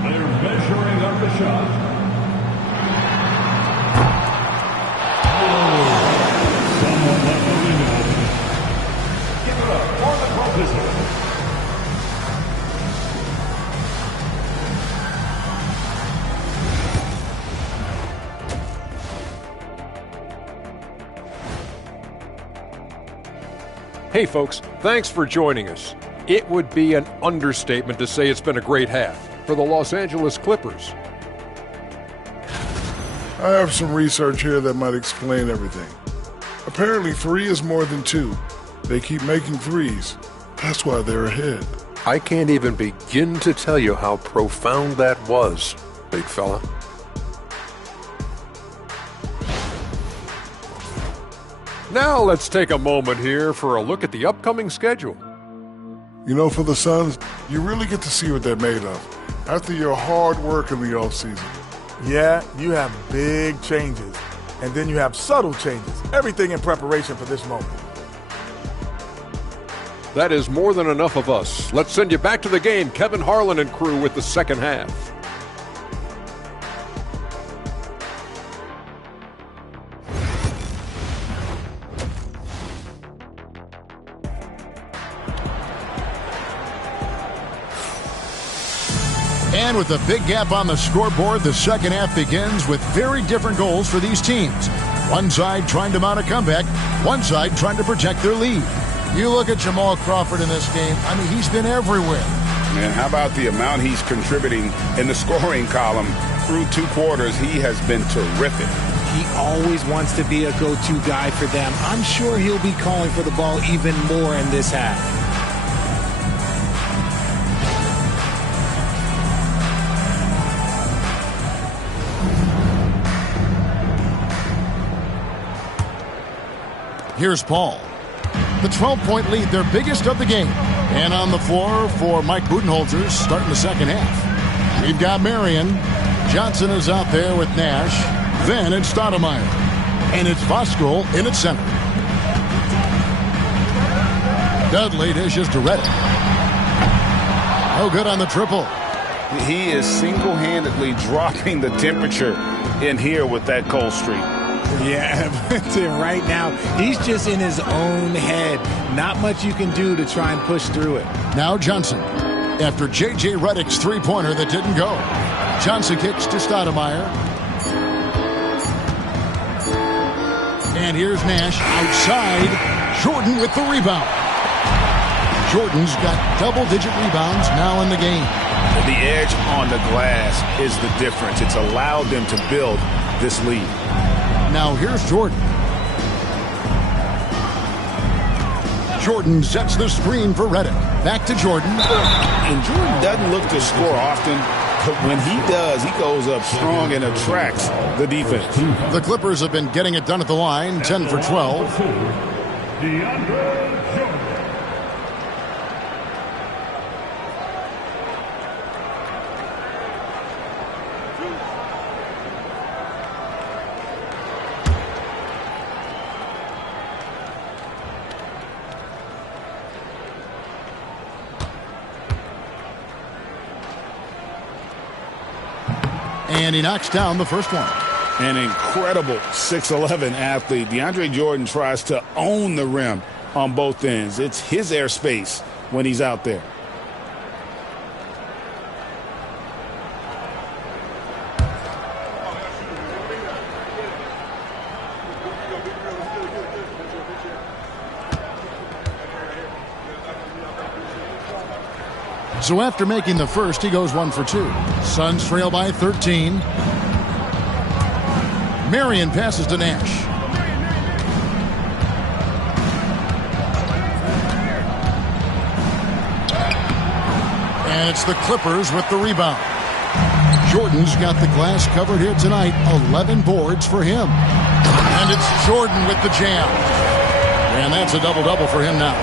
They're measuring up the shot. Someone left the window open. Give it up for the Professor. Hey folks, thanks for joining us. It would be an understatement to say it's been a great half for the Los Angeles Clippers. I have some research here that might explain everything. Apparently 3 is more than 2. They keep making threes. That's why they're ahead. I can't even begin to tell you how profound that was, big fella. Now let's take a moment here for a look at the upcoming schedule. You know, for the Suns, you really get to see what they're made of after your hard work in the offseason. Yeah, you have big changes. And then you have subtle changes. Everything in preparation for this moment. That is more than enough of us. Let's send you back to the game, Kevin Harlan and crew with the second half. And with a big gap on the scoreboard, the second half begins with very different goals for these teams. One side trying to mount a comeback, one side trying to protect their lead. You look at Jamal Crawford in this game, I mean, he's been everywhere. And how about the amount he's contributing in the scoring column through 2 quarters? He has been terrific. He always wants to be a go-to guy for them. I'm sure he'll be calling for the ball even more in this half. Here's Paul. The 12-point lead, their biggest of the game. And on the floor for Mike Budenholzer starting the second half. We've got Marion. Johnson is out there with Nash. Then it's Stoudemire. And it's Voskuhl in its center. Dudley dishes to Redick. No good on the triple. He is single-handedly dropping the temperature in here with that cold streak. Yeah, right now, he's just in his own head. Not much you can do to try and push through it. Now Johnson, after J.J. Redick's three-pointer that didn't go. Johnson kicks to Stoudemire. And here's Nash outside. Jordan with the rebound. Jordan's got double-digit rebounds now in the game. The edge on the glass is the difference. It's allowed them to build this lead. Now here's Jordan. Jordan sets the screen for Redick. Back to Jordan. And Jordan doesn't look to score often, but when he does, he goes up strong and attracts the defense. The Clippers have been getting it done at the line, 10 for 12. DeAndre Jordan. And he knocks down the first one. An incredible 6'11" athlete. DeAndre Jordan tries to own the rim on both ends. It's his airspace when he's out there. So after making the first, he goes 1 for 2. Suns trail by 13. Marion passes to Nash. And it's the Clippers with the rebound. Jordan's got the glass covered here tonight. 11 boards for him. And it's Jordan with the jam. And that's a double-double for him now.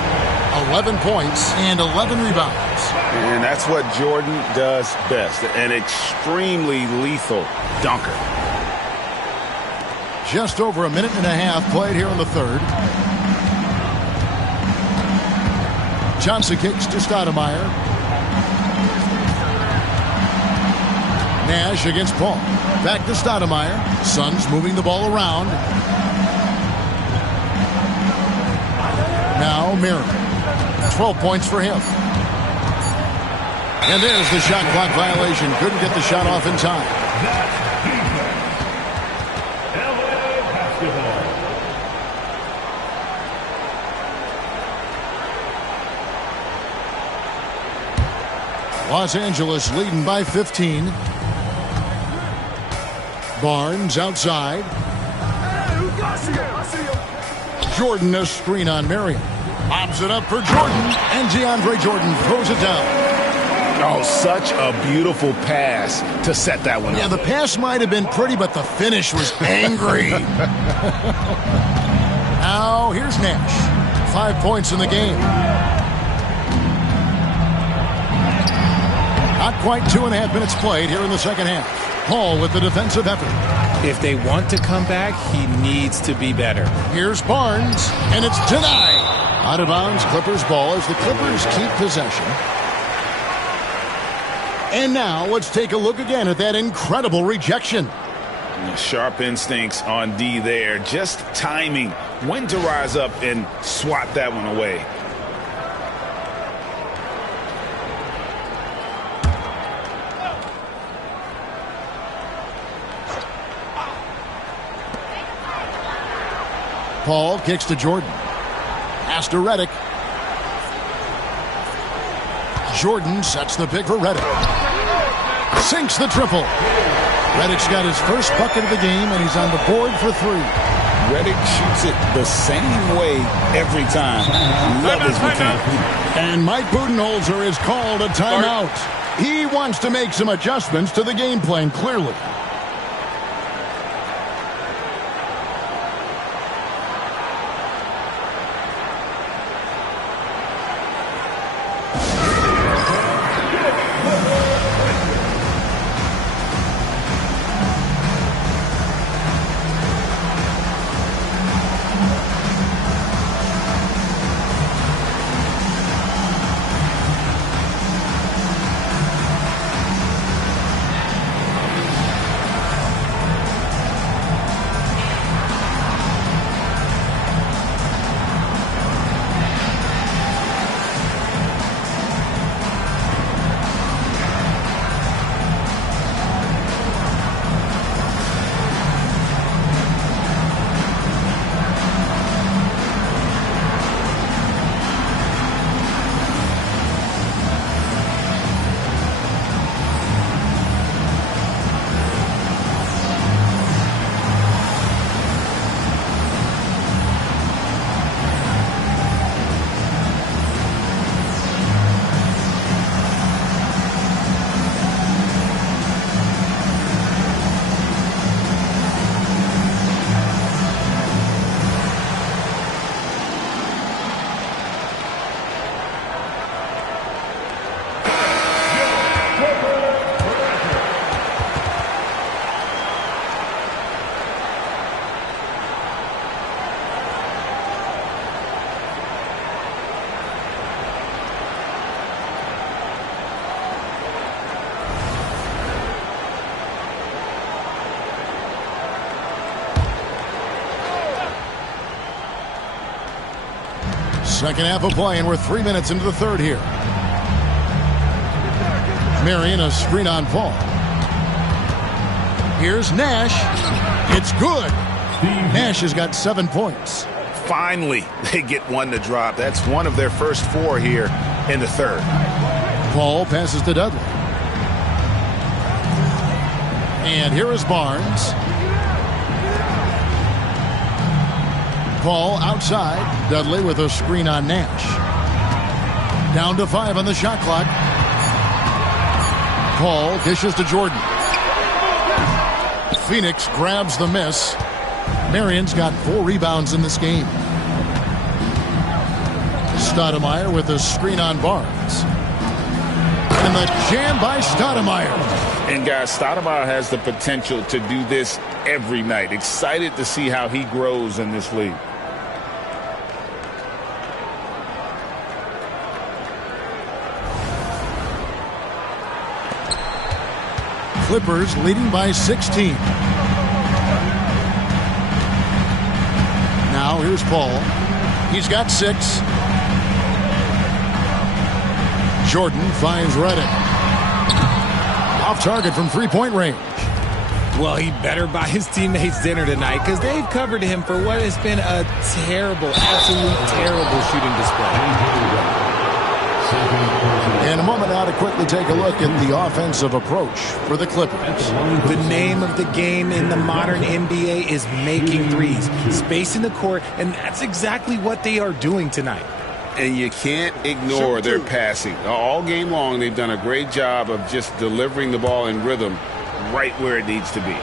11 points and 11 rebounds. And that's what Jordan does best. An extremely lethal dunker. Just over a minute and a half played here in the third. Johnson kicks to Stoudemire. Nash against Paul. Back to Stoudemire. Suns moving the ball around. Now Marion. 12 points for him. And there's the shot clock violation. Couldn't get the shot off in time. Los Angeles leading by 15. Barnes outside. Jordan a screen on Marion. Lobs it up for Jordan, and DeAndre Jordan throws it down. Oh, such a beautiful pass to set that one up. Yeah, the pass might have been pretty, but the finish was angry. Now, here's Nash. 5 points in the game. Not quite 2.5 minutes played here in the second half. Paul with the defensive effort. If they want to come back, he needs to be better. Here's Barnes, and it's denied. Out of bounds, Clippers ball as the Clippers keep possession. And now let's take a look again at that incredible rejection. Sharp instincts on D there. Just timing when to rise up and swat that one away. Paul kicks to Jordan. Pass to Redick. Jordan sets the pick for Redick. Sinks the triple. Redick's got his first bucket of the game, and he's on the board for 3. Redick shoots it the same way every time. Love his mechanic. And Mike Budenholzer is called a timeout. He wants to make some adjustments to the game plan, clearly. Second half of play, and we're 3 minutes into the third here. Marion, a screen on Paul. Here's Nash. It's good. Nash has got 7 points. Finally, they get one to drop. That's one of their first 4 here in the third. Paul passes to Dudley. And here is Barnes. Paul outside. Dudley with a screen on Nash. Down to 5 on the shot clock. Paul dishes to Jordan. Phoenix grabs the miss. Marion's got 4 rebounds in this game. Stoudemire with a screen on Barnes. And the jam by Stoudemire. And guys, Stoudemire has the potential to do this every night. Excited to see how he grows in this league. Clippers leading by 16. Now here's Paul. He's got 6. Jordan finds Redick. Off target from three-point range. Well, he better buy his teammates dinner tonight because they've covered him for what has been a terrible, absolute terrible shooting display. And a moment now to quickly take a look at the offensive approach for the Clippers. The name of the game in the modern NBA is making threes, spacing the court, and that's exactly what they are doing tonight. And you can't ignore their passing. All game long, they've done a great job of just delivering the ball in rhythm right where it needs to be.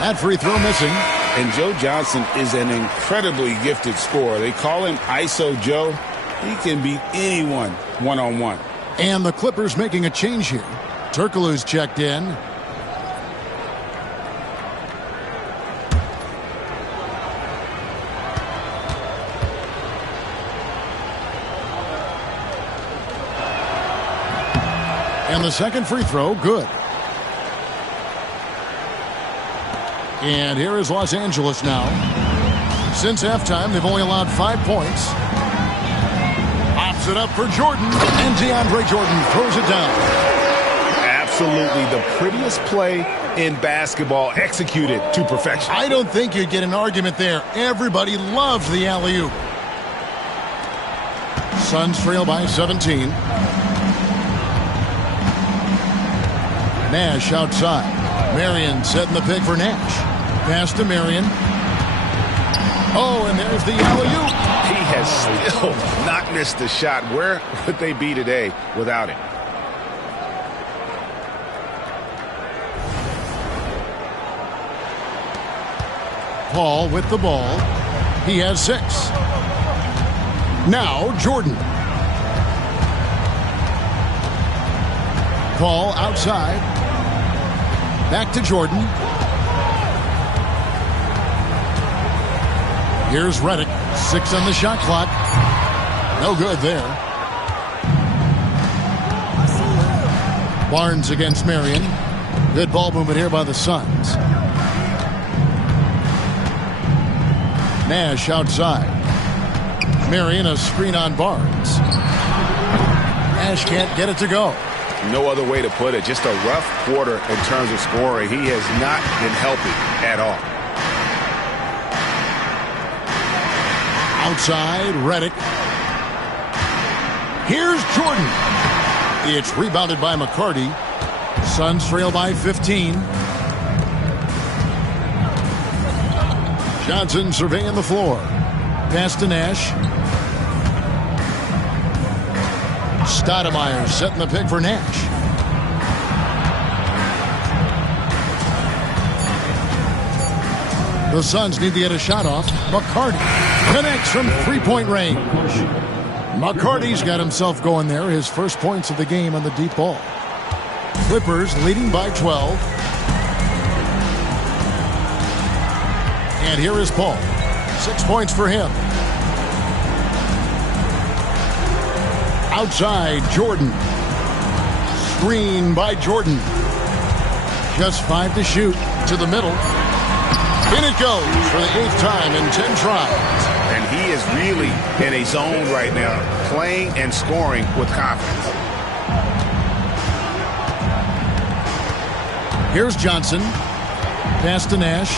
That free throw missing. And Joe Johnson is an incredibly gifted scorer. They call him ISO Joe. He can beat anyone one-on-one. And the Clippers making a change here. Turkoglu's checked in. And the second free throw, good. And here is Los Angeles now. Since halftime, they've only allowed 5 points. Pops it up for Jordan, and DeAndre Jordan throws it down. Absolutely the prettiest play in basketball, executed to perfection. I don't think you'd get an argument there. Everybody loves the alley-oop. Suns trail by 17. Nash outside. Marion setting the pick for Nash. Pass to Marion. Oh, and there's the alley-oop. He has still not missed a shot. Where would they be today without him? Paul with the ball. He has 6. Now Jordan. Paul outside. Back to Jordan. Here's Redick. 6 on the shot clock. No good there. Barnes against Marion. Good ball movement here by the Suns. Nash outside. Marion a screen on Barnes. Nash can't get it to go. No other way to put it. Just a rough quarter in terms of scoring. He has not been helping at all. Outside, Redick. Here's Jordan. It's rebounded by McCarty. Suns trail by 15. Johnson surveying the floor. Pass to Nash. Stoudemire setting the pick for Nash. The Suns need to get a shot off. McCarty connects from three-point range. McCarty's got himself going there. His first points of the game on the deep ball. Clippers leading by 12. And here is Paul. 6 points for him. Outside, Jordan. Screen by Jordan. Just 5 to shoot. To the middle. In it goes for the 8th time in 10 tries. And he is really in a zone right now, playing and scoring with confidence. Here's Johnson. Pass to Nash.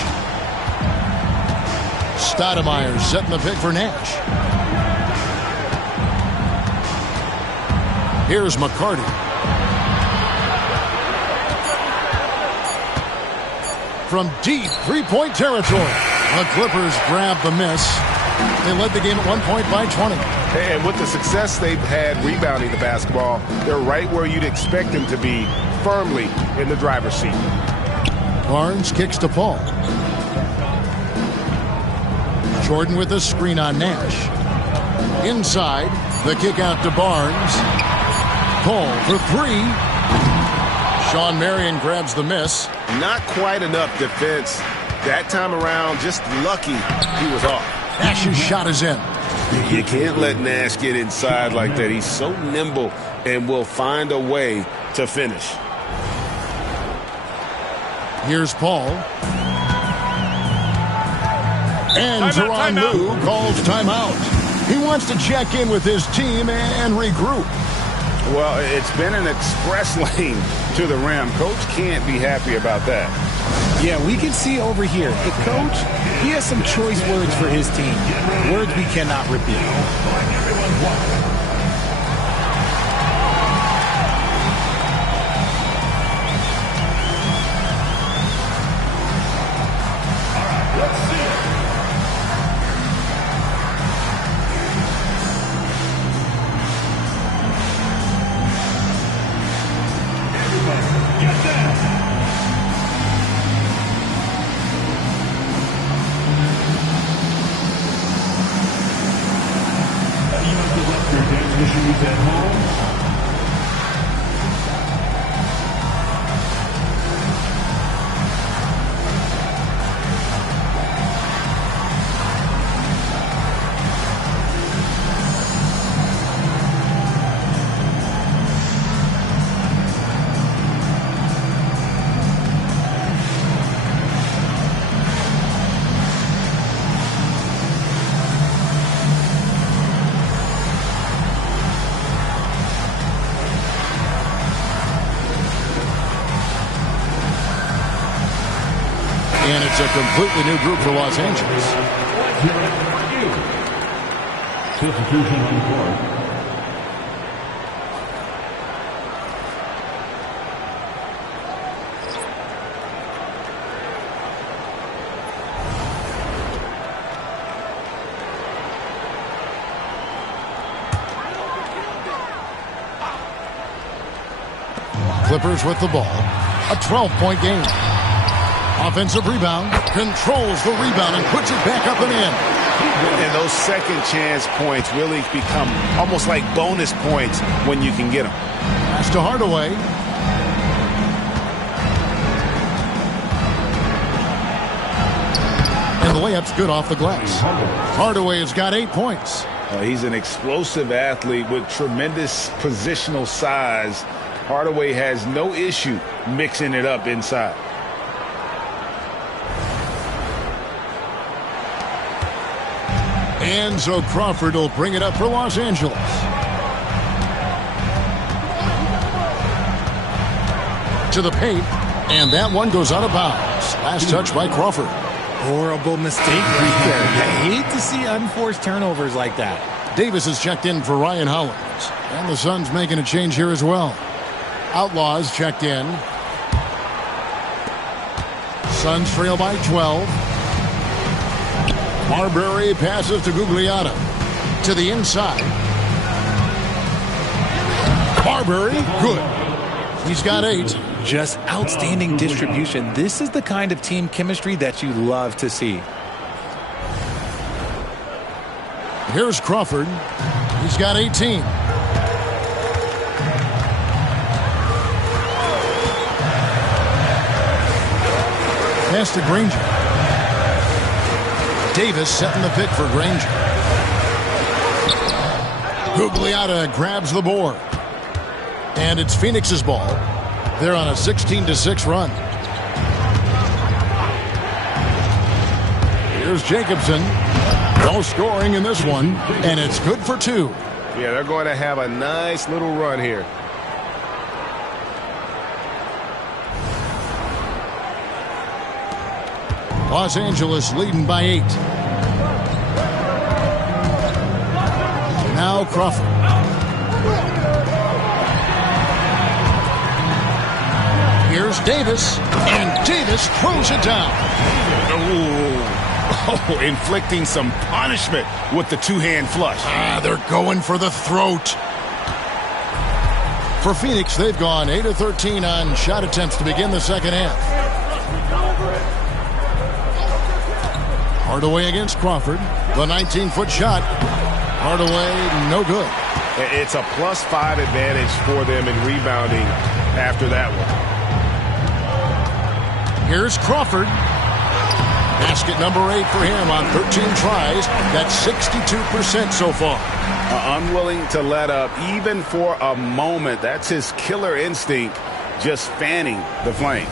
Stoudemire setting the pick for Nash. Here's McCarty. From deep three-point territory, the Clippers grab the miss. They led the game at 1 point by 20. And with the success they've had rebounding the basketball, they're right where you'd expect them to be, firmly in the driver's seat. Barnes kicks to Paul. Jordan with a screen on Nash. Inside, the kick out to Barnes. Paul for three. Shawn Marion grabs the miss. Not quite enough defense. That time around, just lucky he was off. Nash's shot is in. You can't let Nash get inside like that. He's so nimble and will find a way to finish. Here's Paul. And Tyronn Lue calls timeout. He wants to check in with his team and regroup. Well, it's been an express lane to the rim. Coach can't be happy about that. Yeah, we can see over here. The coach, he has some choice words for his team. Words we cannot repeat. And it's a completely new group for Los Angeles. Substitution on the court. Clippers with the ball. A 12-point game. Offensive rebound, controls the rebound and puts it back up and in. And those second chance points really become almost like bonus points when you can get them. Pass to Hardaway. And the layup's good off the glass. Hardaway has got 8 points. He's an explosive athlete with tremendous positional size. Hardaway has no issue mixing it up inside. And so Crawford will bring it up for Los Angeles. To the paint, and that one goes out of bounds. Last touch by Crawford. Horrible mistake right there. I hate to see unforced turnovers like that. Davis is checked in for Ryan Hollins. And the Suns making a change here as well. Outlaws checked in. Suns trail by 12. Marbury passes to Gugliotta. To the inside. Marbury, good. He's got 8. Just outstanding distribution. This is the kind of team chemistry that you love to see. Here's Crawford. He's got 18. Pass to Granger. Davis setting the pick for Granger. Gugliotta grabs the board. And it's Phoenix's ball. They're on a 16-6 run. Here's Jacobson. No scoring in this one, and it's good for 2. Yeah, they're going to have a nice little run here. Los Angeles leading by 8. Now Crawford. Here's Davis, and Davis throws it down. Oh, inflicting some punishment with the two-hand flush. They're going for the throat. For Phoenix, they've gone 8 of 13 on shot attempts to begin the second half. Hardaway against Crawford. The 19-foot shot. Hardaway, no good. It's a +5 advantage for them in rebounding after that one. Here's Crawford. Basket number 8 for him on 13 tries. That's 62% so far. Unwilling to let up even for a moment. That's his killer instinct, just fanning the flames.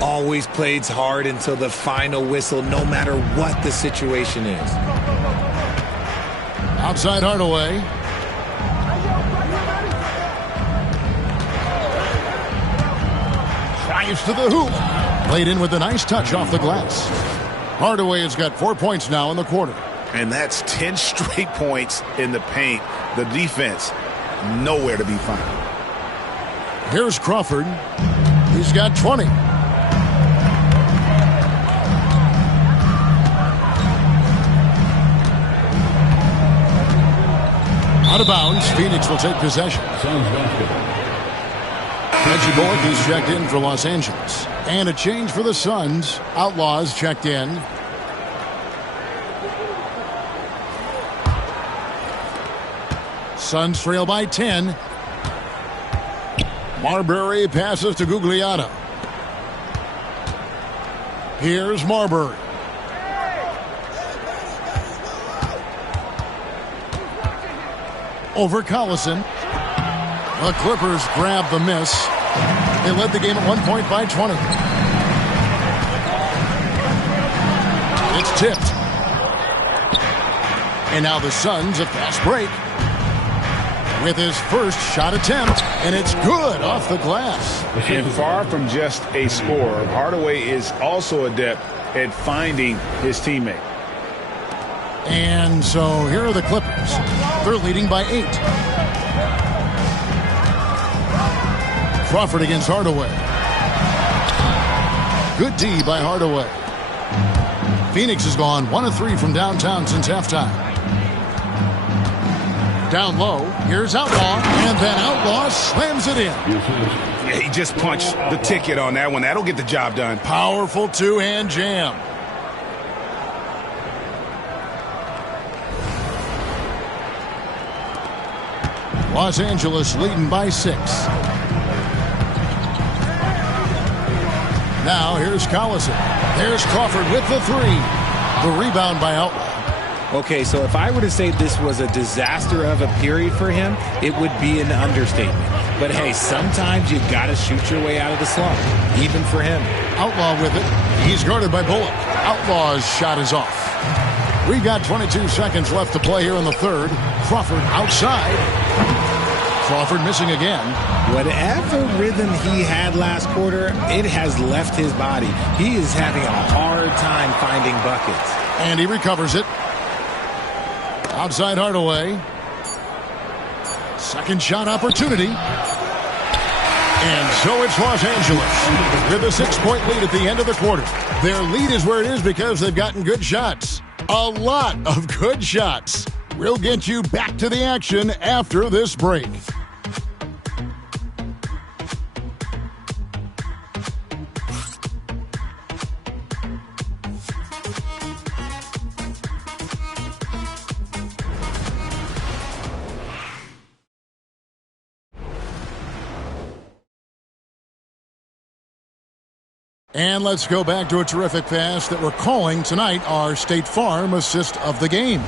Always plays hard until the final whistle, no matter what the situation is. Outside Hardaway. Drives to the hoop. Played in with a nice touch off the glass. Hardaway has got 4 points now in the quarter. And that's 10 straight points in the paint. The defense, nowhere to be found. Here's Crawford. He's got 20. Out of bounds. Phoenix will take possession. Reggie Bullock is checked in for Los Angeles. And a change for the Suns. Outlaws checked in. Suns trail by 10. Marbury passes to Gugliotta. Here's Marbury. Over Collison. The Clippers grab the miss. They led the game at 1 point by 20. It's tipped. And now the Suns a fast break with his first shot attempt, and it's good off the glass. And far from just a scorer, Hardaway is also adept at finding his teammate. And so here are the Clippers. They're leading by 8. Crawford against Hardaway. Good D by Hardaway. Phoenix has gone 1 of 3 from downtown since halftime. Down low, here's Outlaw, and then Outlaw slams it in. Yeah, he just punched the ticket on that one. That'll get the job done. Powerful two-hand jam. Los Angeles leading by 6. Now here's Collison. There's Crawford with the 3. The rebound by Outlaw. Okay, so if I were to say this was a disaster of a period for him, it would be an understatement. But hey, sometimes you got to shoot your way out of the slump, even for him. Outlaw with it. He's guarded by Bullock. Outlaw's shot is off. We've got 22 seconds left to play here in the third. Crawford outside. Crawford missing again. Whatever rhythm he had last quarter, it has left his body. He is having a hard time finding buckets. And he recovers it. Outside Hardaway. Second shot opportunity. And so it's Los Angeles with a 6-point lead at the end of the quarter. Their lead is where it is because they've gotten good shots. A lot of good shots. We'll get you back to the action after this break. And let's go back to a terrific pass that we're calling tonight our State Farm assist of the game.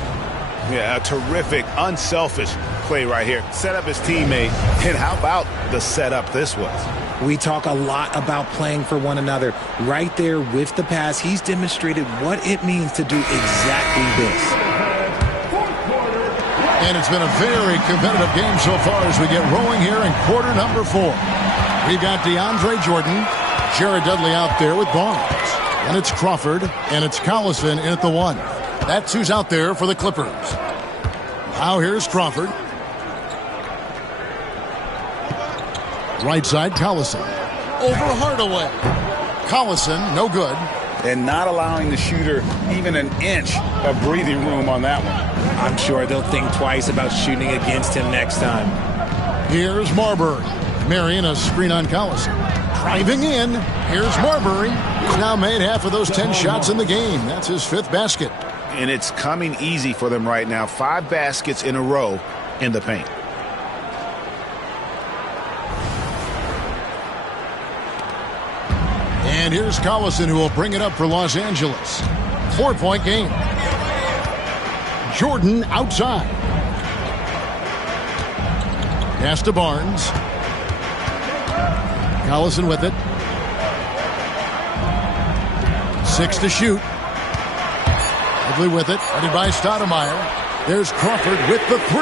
Yeah, a terrific, unselfish play right here. Set up his teammate, and how about the setup this was? We talk a lot about playing for one another. Right there with the pass, he's demonstrated what it means to do exactly this. And it's been a very competitive game so far as we get rolling here in quarter number 4. We've got DeAndre Jordan, Jared Dudley out there with Barnes. And it's Crawford, and it's Collison in at the 1. That's who's out there for the Clippers. Now here's Crawford. Right side, Collison. Over Hardaway. Collison, no good. And not allowing the shooter even an inch of breathing room on that one. I'm sure they'll think twice about shooting against him next time. Here's Marbury. Marion, a screen on Collison. Driving in. Here's Marbury. He's now made half of those 10 shots in the game. That's his 5th basket. And it's coming easy for them right now. 5 baskets in a row in the paint. And here's Collison, who will bring it up for Los Angeles. 4-point game. Jordan outside. Pass to Barnes. Collison with it. 6 to shoot. Quigley with it. Ready by Stoudemire. There's Crawford with the 3.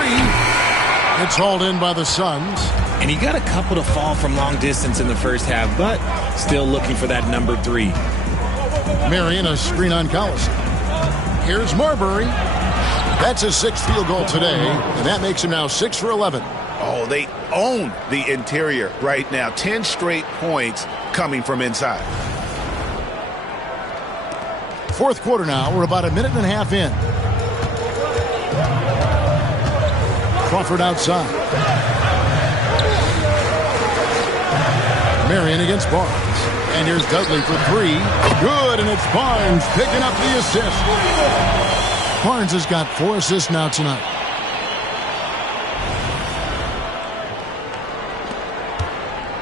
It's hauled in by the Suns. And he got a couple to fall from long distance in the first half, but still looking for that number 3. Marion, a screen on Collison. Here's Marbury. That's his 6th field goal today, and that makes him now 6 for 11. Oh, they own the interior right now. 10 straight points coming from inside. 4th quarter now. We're about a minute and a half in. Crawford outside. Marion against Barnes. And here's Dudley for 3. Good, and it's Barnes picking up the assist. Barnes has got 4 assists now tonight.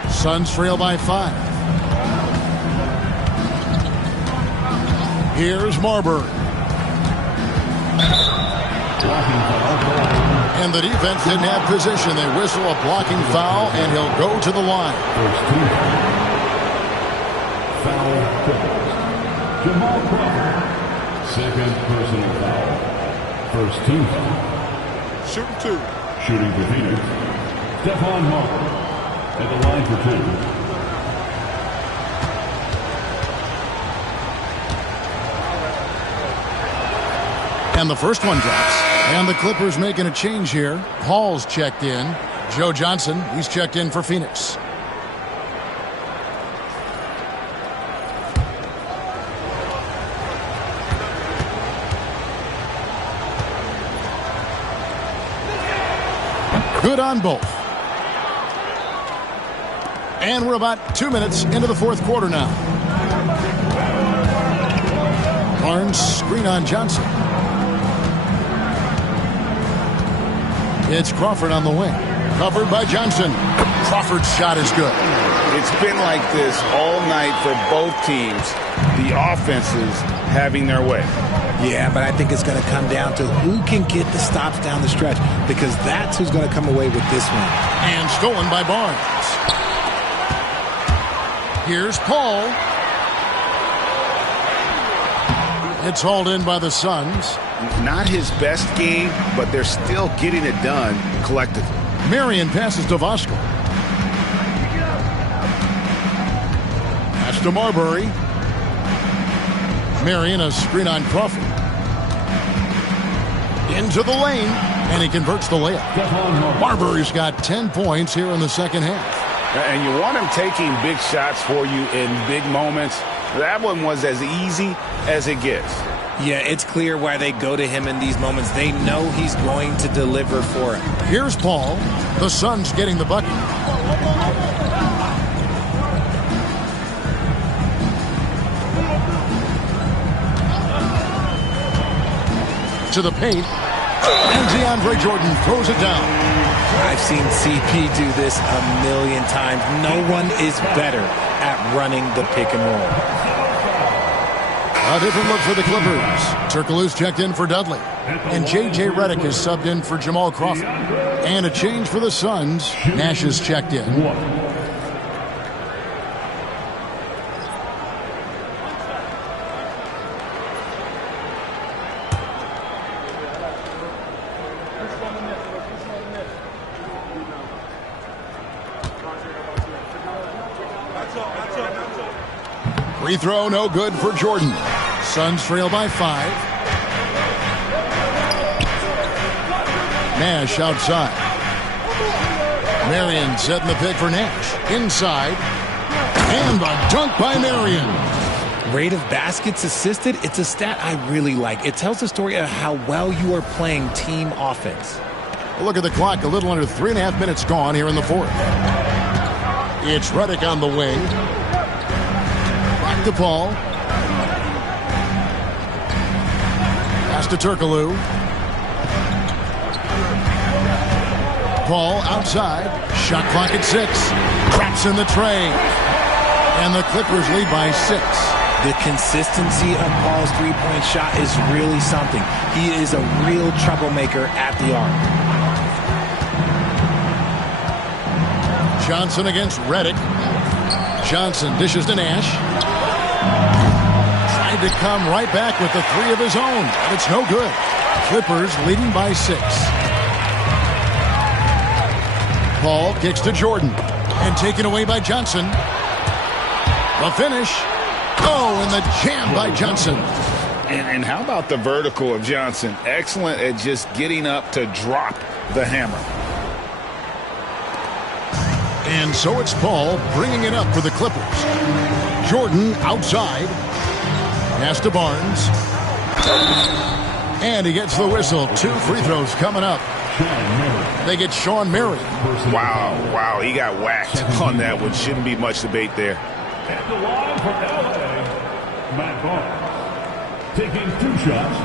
Suns trail by 5. Here's Marbury. And the defense didn't have position. They whistle a blocking foul, and he'll go to the line. Foul. Jamal Crawford. 2nd personal foul. 1st team foul. Shooting 2. Shooting for Phoenix. Stephon Marbury at the line for 2. And the first one drops. And the Clippers making a change here. Paul's checked in. Joe Johnson, he's checked in for Phoenix. Good on both. And we're about 2 minutes into the 4th quarter now. Barnes screen on Johnson. It's Crawford on the wing. Covered by Johnson. Crawford's shot is good. It's been like this all night for both teams. The offenses having their way. Yeah, but I think it's going to come down to who can get the stops down the stretch, because that's who's going to come away with this one. And stolen by Barnes. Here's Paul. It's hauled in by the Suns. Not his best game, but they're still getting it done collectively. Marion passes to Vasco. Pass to Marbury. Marion, a screen on Crawford. Into the lane, and he converts the layup. Marbury's got 10 points here in the 2nd half. And you want him taking big shots for you in big moments. That one was as easy as it gets. Yeah, it's clear why they go to him in these moments. They know he's going to deliver for him. Here's Paul. The Suns getting the bucket. To the paint. And DeAndre Jordan throws it down. I've seen CP do this a million times. No one is better at running the pick and roll. A different look for the Clippers. Turkoglu's checked in for Dudley. And J.J. Redick is subbed in for Jamal Crawford. And a change for the Suns. Nash is checked in. Free throw, no good for Jordan. Suns trail by 5. Nash outside. Marion setting the pick for Nash. Inside. And a dunk by Marion. Rate of baskets assisted, it's a stat I really like. It tells the story of how well you are playing team offense. Look at the clock, a little under 3.5 minutes gone here in the fourth. It's Redick on the wing. Back to Paul. Pass to Turkoglu. Paul outside. Shot clock at 6. Traps in the tray. And the Clippers lead by 6. The consistency of Paul's three-point shot is really something. He is a real troublemaker at the arc. Johnson against Redick. Johnson dishes to Nash. Tried to come right back with the 3 of his own, but it's no good. Clippers leading by 6. Paul kicks to Jordan and taken away by Johnson. The finish. Oh, and the jam by Johnson. And how about the vertical of Johnson? Excellent at just getting up to drop the hammer. And so it's Paul bringing it up for the Clippers. Jordan outside. Pass to Barnes. And he gets the whistle. 2 free throws coming up. They get Shawn Marion. Wow, he got whacked on that one. Shouldn't be much debate there. At the line for LA, Matt Barnes, taking 2 shots.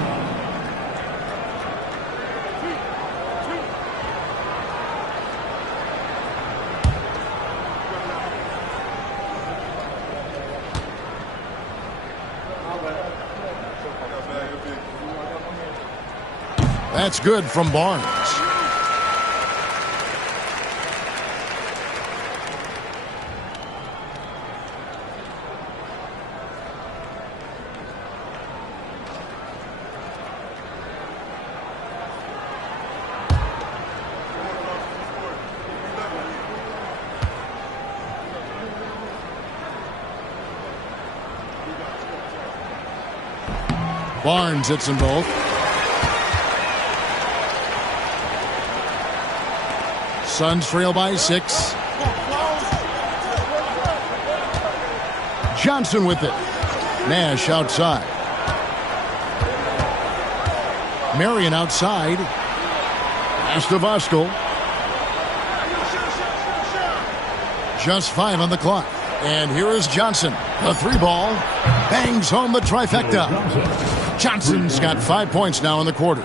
That's good from Barnes. Barnes hits them both. Suns trail by 6. Johnson with it. Nash outside. Marion outside. Pass to Voskuhl. Just 5 on the clock. And here is Johnson. The 3 ball. Bangs home the trifecta. Johnson's got 5 points now in the quarter.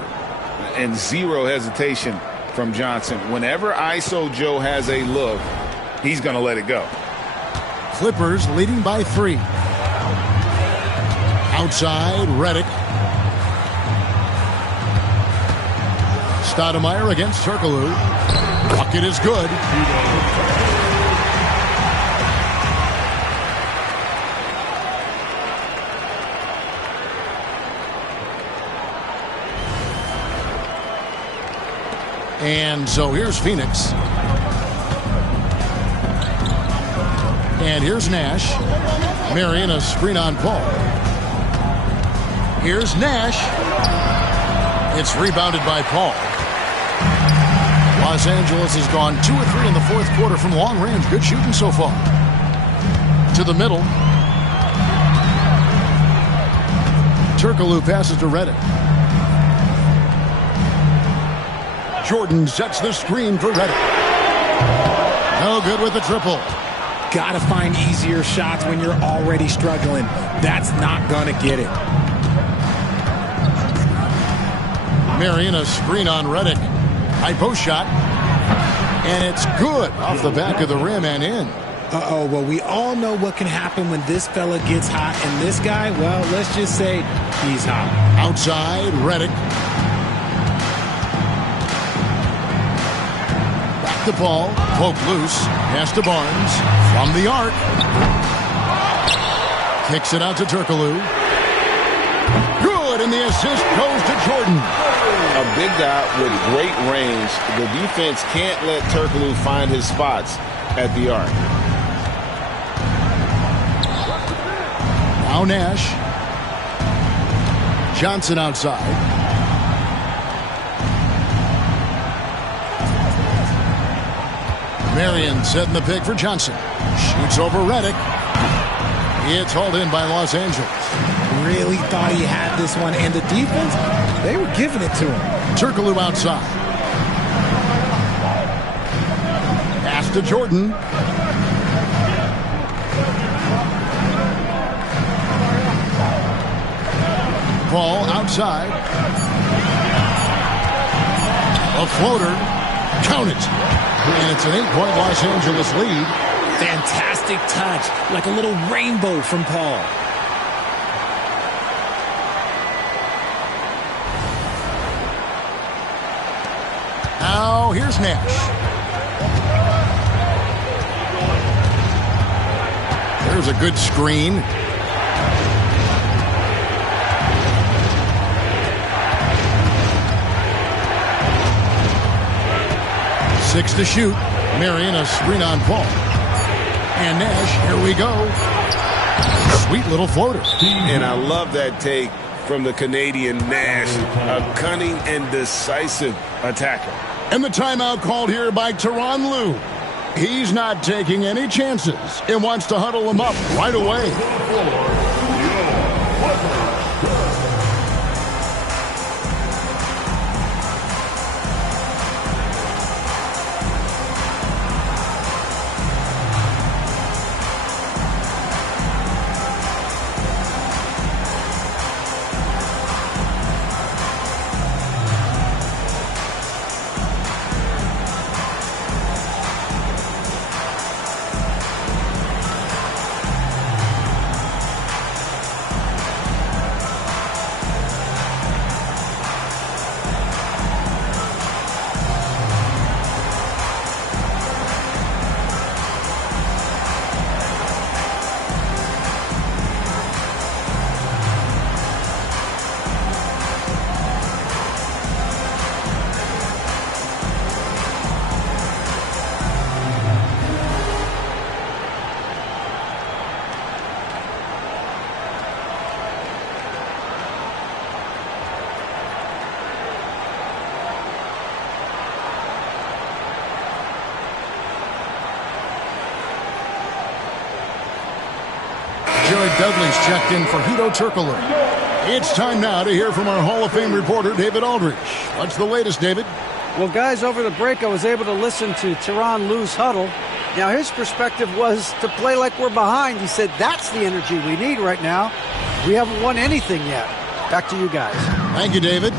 And 0 hesitation from Johnson. Whenever ISO Joe has a look, he's going to let it go. Clippers leading by 3. Outside, Redick. Stoudemire against Turkoglu. Bucket is good. And so here's Phoenix. And here's Nash. Marion, a screen on Paul. Here's Nash. It's rebounded by Paul. Los Angeles has gone 2 of 3 in the fourth quarter from long range. Good shooting so far. To the middle. Turkoglu passes to Redick. Jordan sets the screen for Redick. No good with the triple. Gotta find easier shots when you're already struggling. That's not gonna get it. Marion, a screen on Redick. High post shot. And it's good off the back of the rim and in. Uh-oh, well, we all know what can happen when this fella gets hot. And this guy, well, let's just say he's hot. Outside, Redick. Back to Paul. Poke loose. Pass to Barnes. From the arc. Kicks it out to Turkoglu. Good, and the assist goes to Jordan. A big guy with great range. The defense can't let Turkoglu find his spots at the arc. Now Nash. Johnson outside. Marion setting the pick for Johnson. Shoots over Redick. It's hauled in by Los Angeles. Really thought he had this one, and the defense, they were giving it to him. Turkoglu outside. Pass to Jordan. Ball outside. A floater. Count it. And it's an 8-point Los Angeles lead. Fantastic touch, like a little rainbow from Paul. Now here's Nash. There's a good screen. Six to shoot. Marion a screen on Paul. And Nash, here we go. Sweet little floater. And I love that take from the Canadian Nash. A cunning and decisive attacker. And the timeout called here by Tyronn Lue. He's not taking any chances and wants to huddle them up right away. Jared Dudley's checked in for Hedo Turkoglu. It's time now to hear from our Hall of Fame reporter, David Aldridge. What's the latest, David? Well, guys, over the break, I was able to listen to Tyronn Lue's huddle. Now, his perspective was to play like we're behind. He said that's the energy we need right now. We haven't won anything yet. Back to you guys. Thank you, David.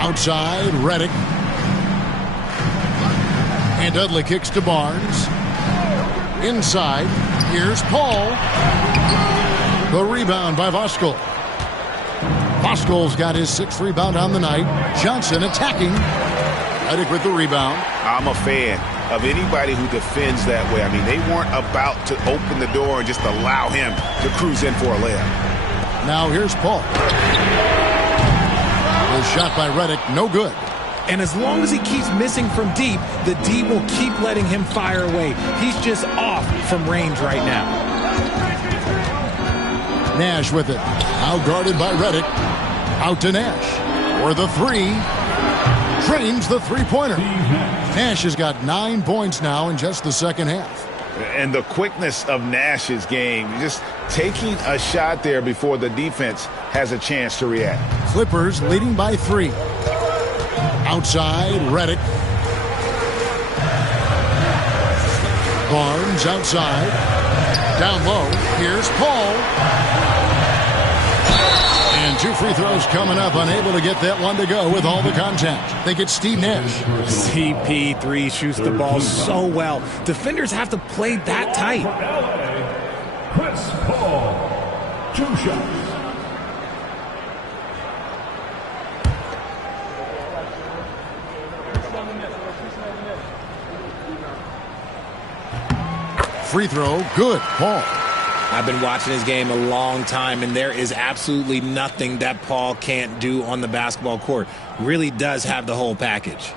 Outside, Redick. And Dudley kicks to Barnes. Inside, here's Paul. The rebound by Voskuhl. Voskuhl's got his 6th rebound on the night. Johnson attacking. Redick with the rebound. I'm a fan of anybody who defends that way. I mean, they weren't about to open the door and just allow him to cruise in for a layup. Now here's Paul. The shot by Redick, no good. And as long as he keeps missing from deep, the D will keep letting him fire away. He's just off from range right now. Nash with it. Now guarded by Redick. Out to Nash. For the three. Drains the three-pointer. Nash has got 9 points now in just the second half. And the quickness of Nash's game, just taking a shot there before the defense has a chance to react. Clippers leading by 3. Outside, Redick. Barnes outside. Down low, here's Paul. And 2 free throws coming up, unable to get that one to go with all the contact. They get Steve Nash. CP3 shoots the ball so well. Defenders have to play that tight. Chris Paul, 2 shots. Free throw, good, Paul. I've been watching his game a long time, and there is absolutely nothing that Paul can't do on the basketball court. Really does have the whole package.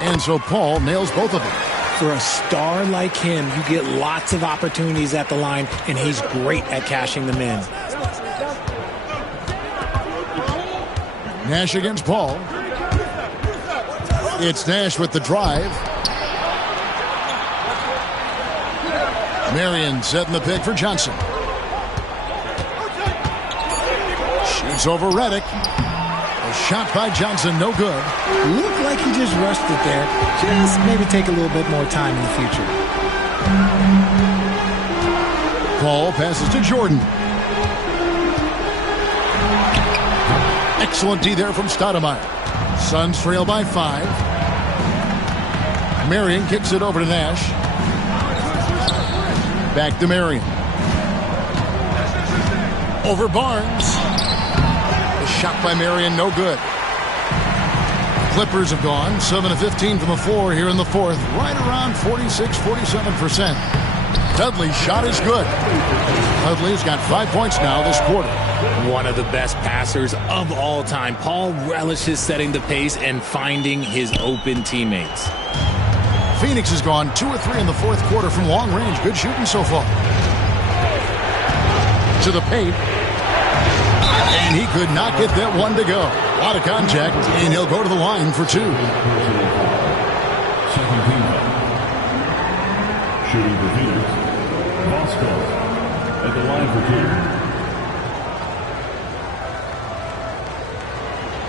And so Paul nails both of them. For a star like him, you get lots of opportunities at the line, and he's great at cashing them in. Nash against Paul. It's Nash with the drive. Marion setting the pick for Johnson. Shoots over Reddick. A shot by Johnson, no good. Looked like he just rushed it there. Just maybe take a little bit more time in the future. Paul passes to Jordan. Excellent D there from Stoudemire. Suns trail by 5. Marion kicks it over to Nash. Back to Marion. Over Barnes. A shot by Marion, no good. Clippers have gone 7 of 15 from the floor here in the fourth. Right around 46-47%. Dudley's shot is good. Dudley's got 5 points now this quarter. One of the best passers of all time. Paul relishes setting the pace and finding his open teammates. Phoenix has gone 2 of 3 in the fourth quarter from long range. Good shooting so far. To the paint. And he could not get that one to go. A lot of contact, and he'll go to the line for 2. Second team. Shooting for Phoenix. Moscow at the line for 2.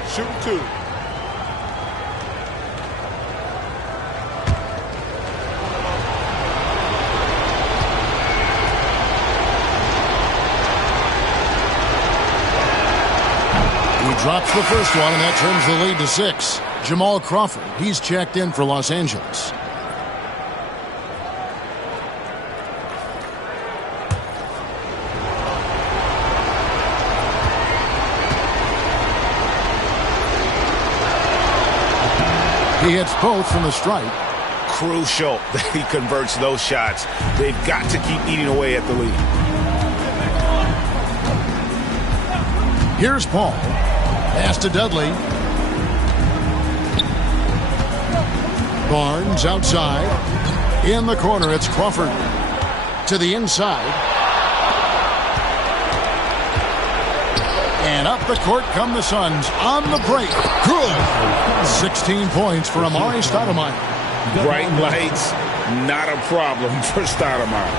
Shooting 2. He drops the first one, and that turns the lead to 6. Jamal Crawford, he's checked in for Los Angeles. He hits both from the stripe. Crucial that he converts those shots. They've got to keep eating away at the lead. Here's Paul. Pass to Dudley. Barnes outside. In the corner, it's Crawford. To the inside. And up the court come the Suns on the break. Good. 16 points for Amari Stoudemire. Bright lights, not a problem for Stoudemire.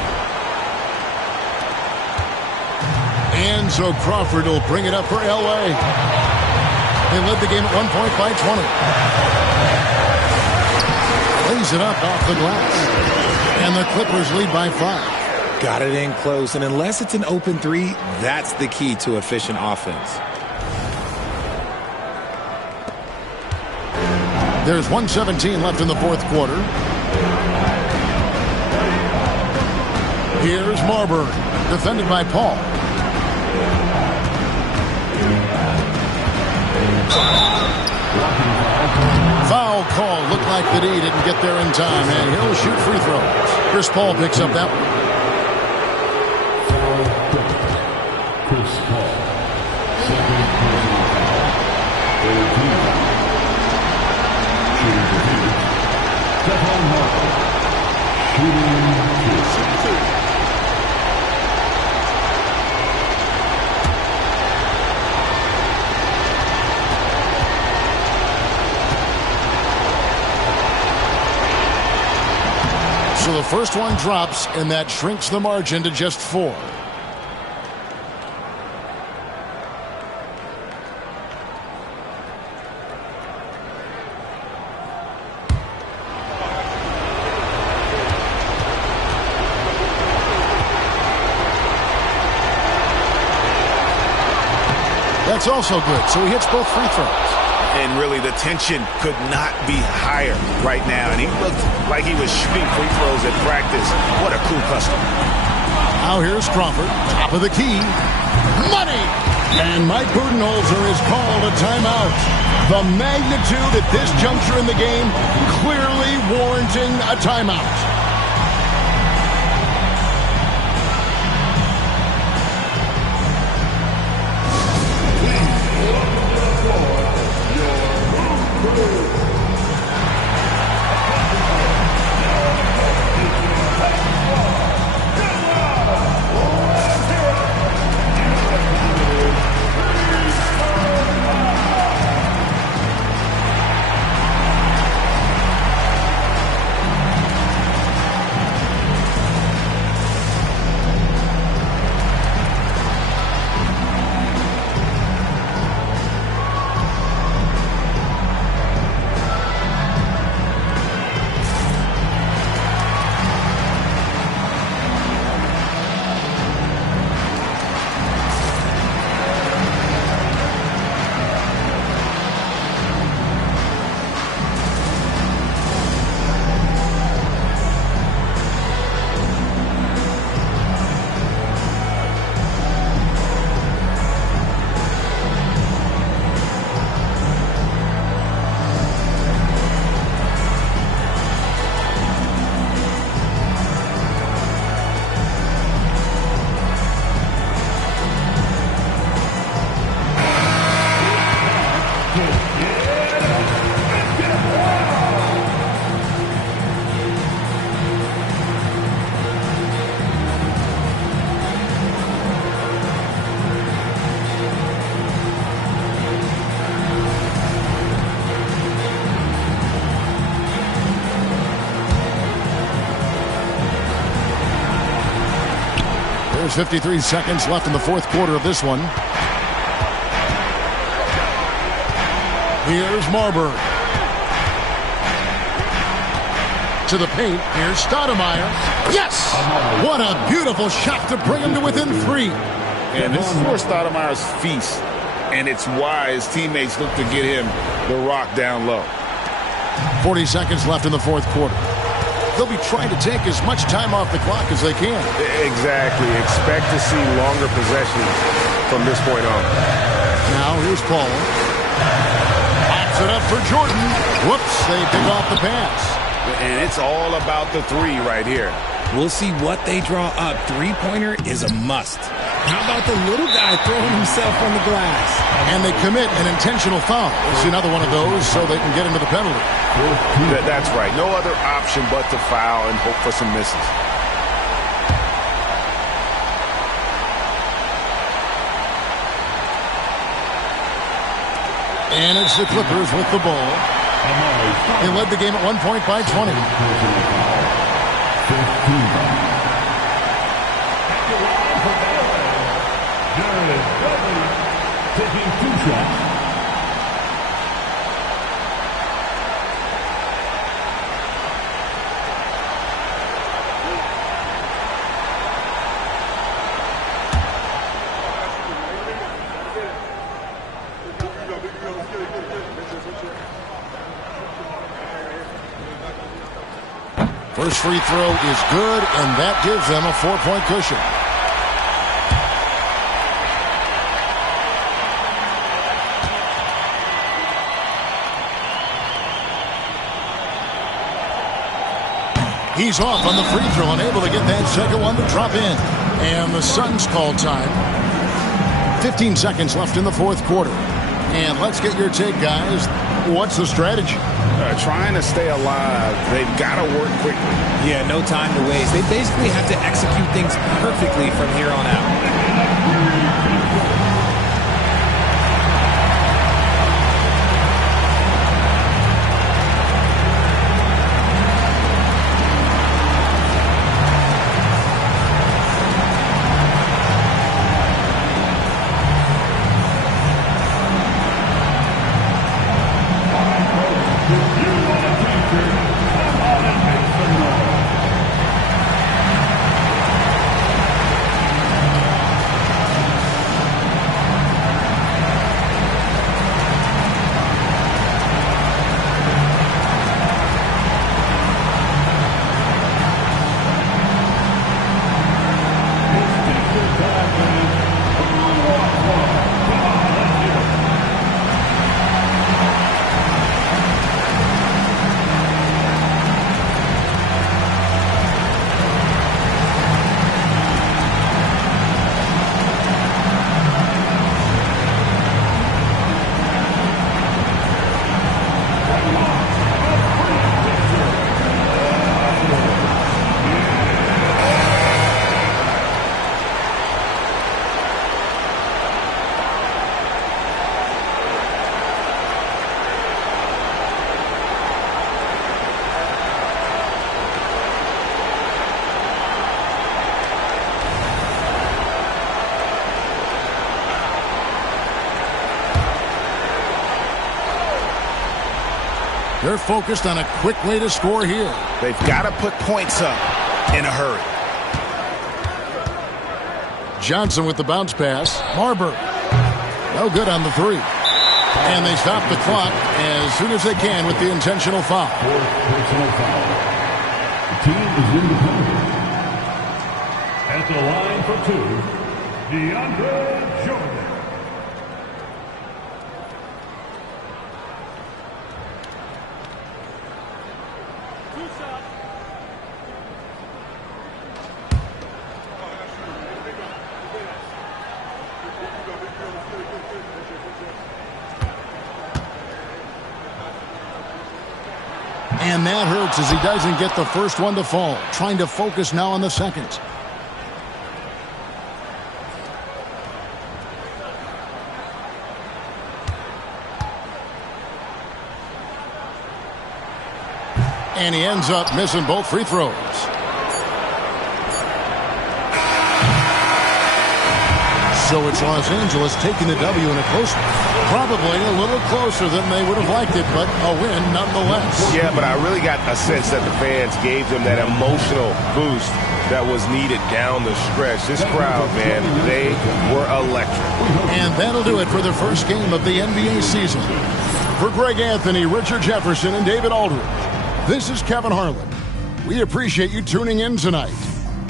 And so Crawford will bring it up for L.A. They led the game at 1 point by 20. Lays it up off the glass. And the Clippers lead by 5. Got it in close, and unless it's an open 3, that's the key to efficient offense. There's 1:17 left in the fourth quarter. Here's Marbury, defended by Paul. Foul call. Looked like the D didn't get there in time, and he'll shoot free throws. Chris Paul picks up that one. Chris Paul. Second shooting for Phoenix. Stephon Marbury. Shooting 2. So the first one drops, and that shrinks the margin to just 4. That's also good, so he hits both free throws. And really, the tension could not be higher right now. And he looked like he was shooting free throws at practice. What a cool customer. Now here's Crawford, top of the key. Money! And Mike Budenholzer is called a timeout. The magnitude at this juncture in the game clearly warranting a timeout. There's 53 seconds left in the fourth quarter of this one. Here's Marburg. To the paint. Here's Stoudemire. Yes! What a beautiful shot to bring him to within 3. And this is where Stoudemire's feast. And it's why his teammates look to get him the rock down low. 40 seconds left in the fourth quarter. They'll be trying to take as much time off the clock as they can. Exactly. Expect to see longer possessions from this point on. Now here's Paul. Pops it up for Jordan. Whoops, they pick off the pass. And it's all about the 3 right here. We'll see what they draw up. Three-pointer is a must. How about the little guy throwing himself on the glass? And they commit an intentional foul. It's another one of those so they can get into the penalty. That's right. No other option but to foul and hope for some misses. And it's the Clippers with the ball. They led the game at 1 point by 20. Taking 2 shots. First free throw is good, and that gives them a 4-point cushion. He's off on the free throw, unable to get that second one to drop in. And the Suns call time. 15 seconds left in the fourth quarter. And let's get your take, guys. What's the strategy? Trying to stay alive. They've got to work quickly. Yeah, no time to waste. They basically have to execute things perfectly from here on out. They're focused on a quick way to score here. They've got to put points up in a hurry. Johnson with the bounce pass. Marburg. No good on the 3. And they stop the clock as soon as they can with the intentional foul. Personal foul. The team is in the penalty. At the line for 2, DeAndre Jordan. And that hurts as he doesn't get the first one to fall. Trying to focus now on the second. And he ends up missing both free throws. So it's Los Angeles taking the W in a close one. Probably a little closer than they would have liked it, but a win nonetheless. Yeah, but I really got a sense that the fans gave them that emotional boost that was needed down the stretch. This crowd, man, they were electric. And that'll do it for the first game of the NBA season. For Greg Anthony, Richard Jefferson, and David Aldridge, this is Kevin Harlan. We appreciate you tuning in tonight.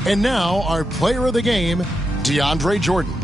And now, our player of the game, DeAndre Jordan.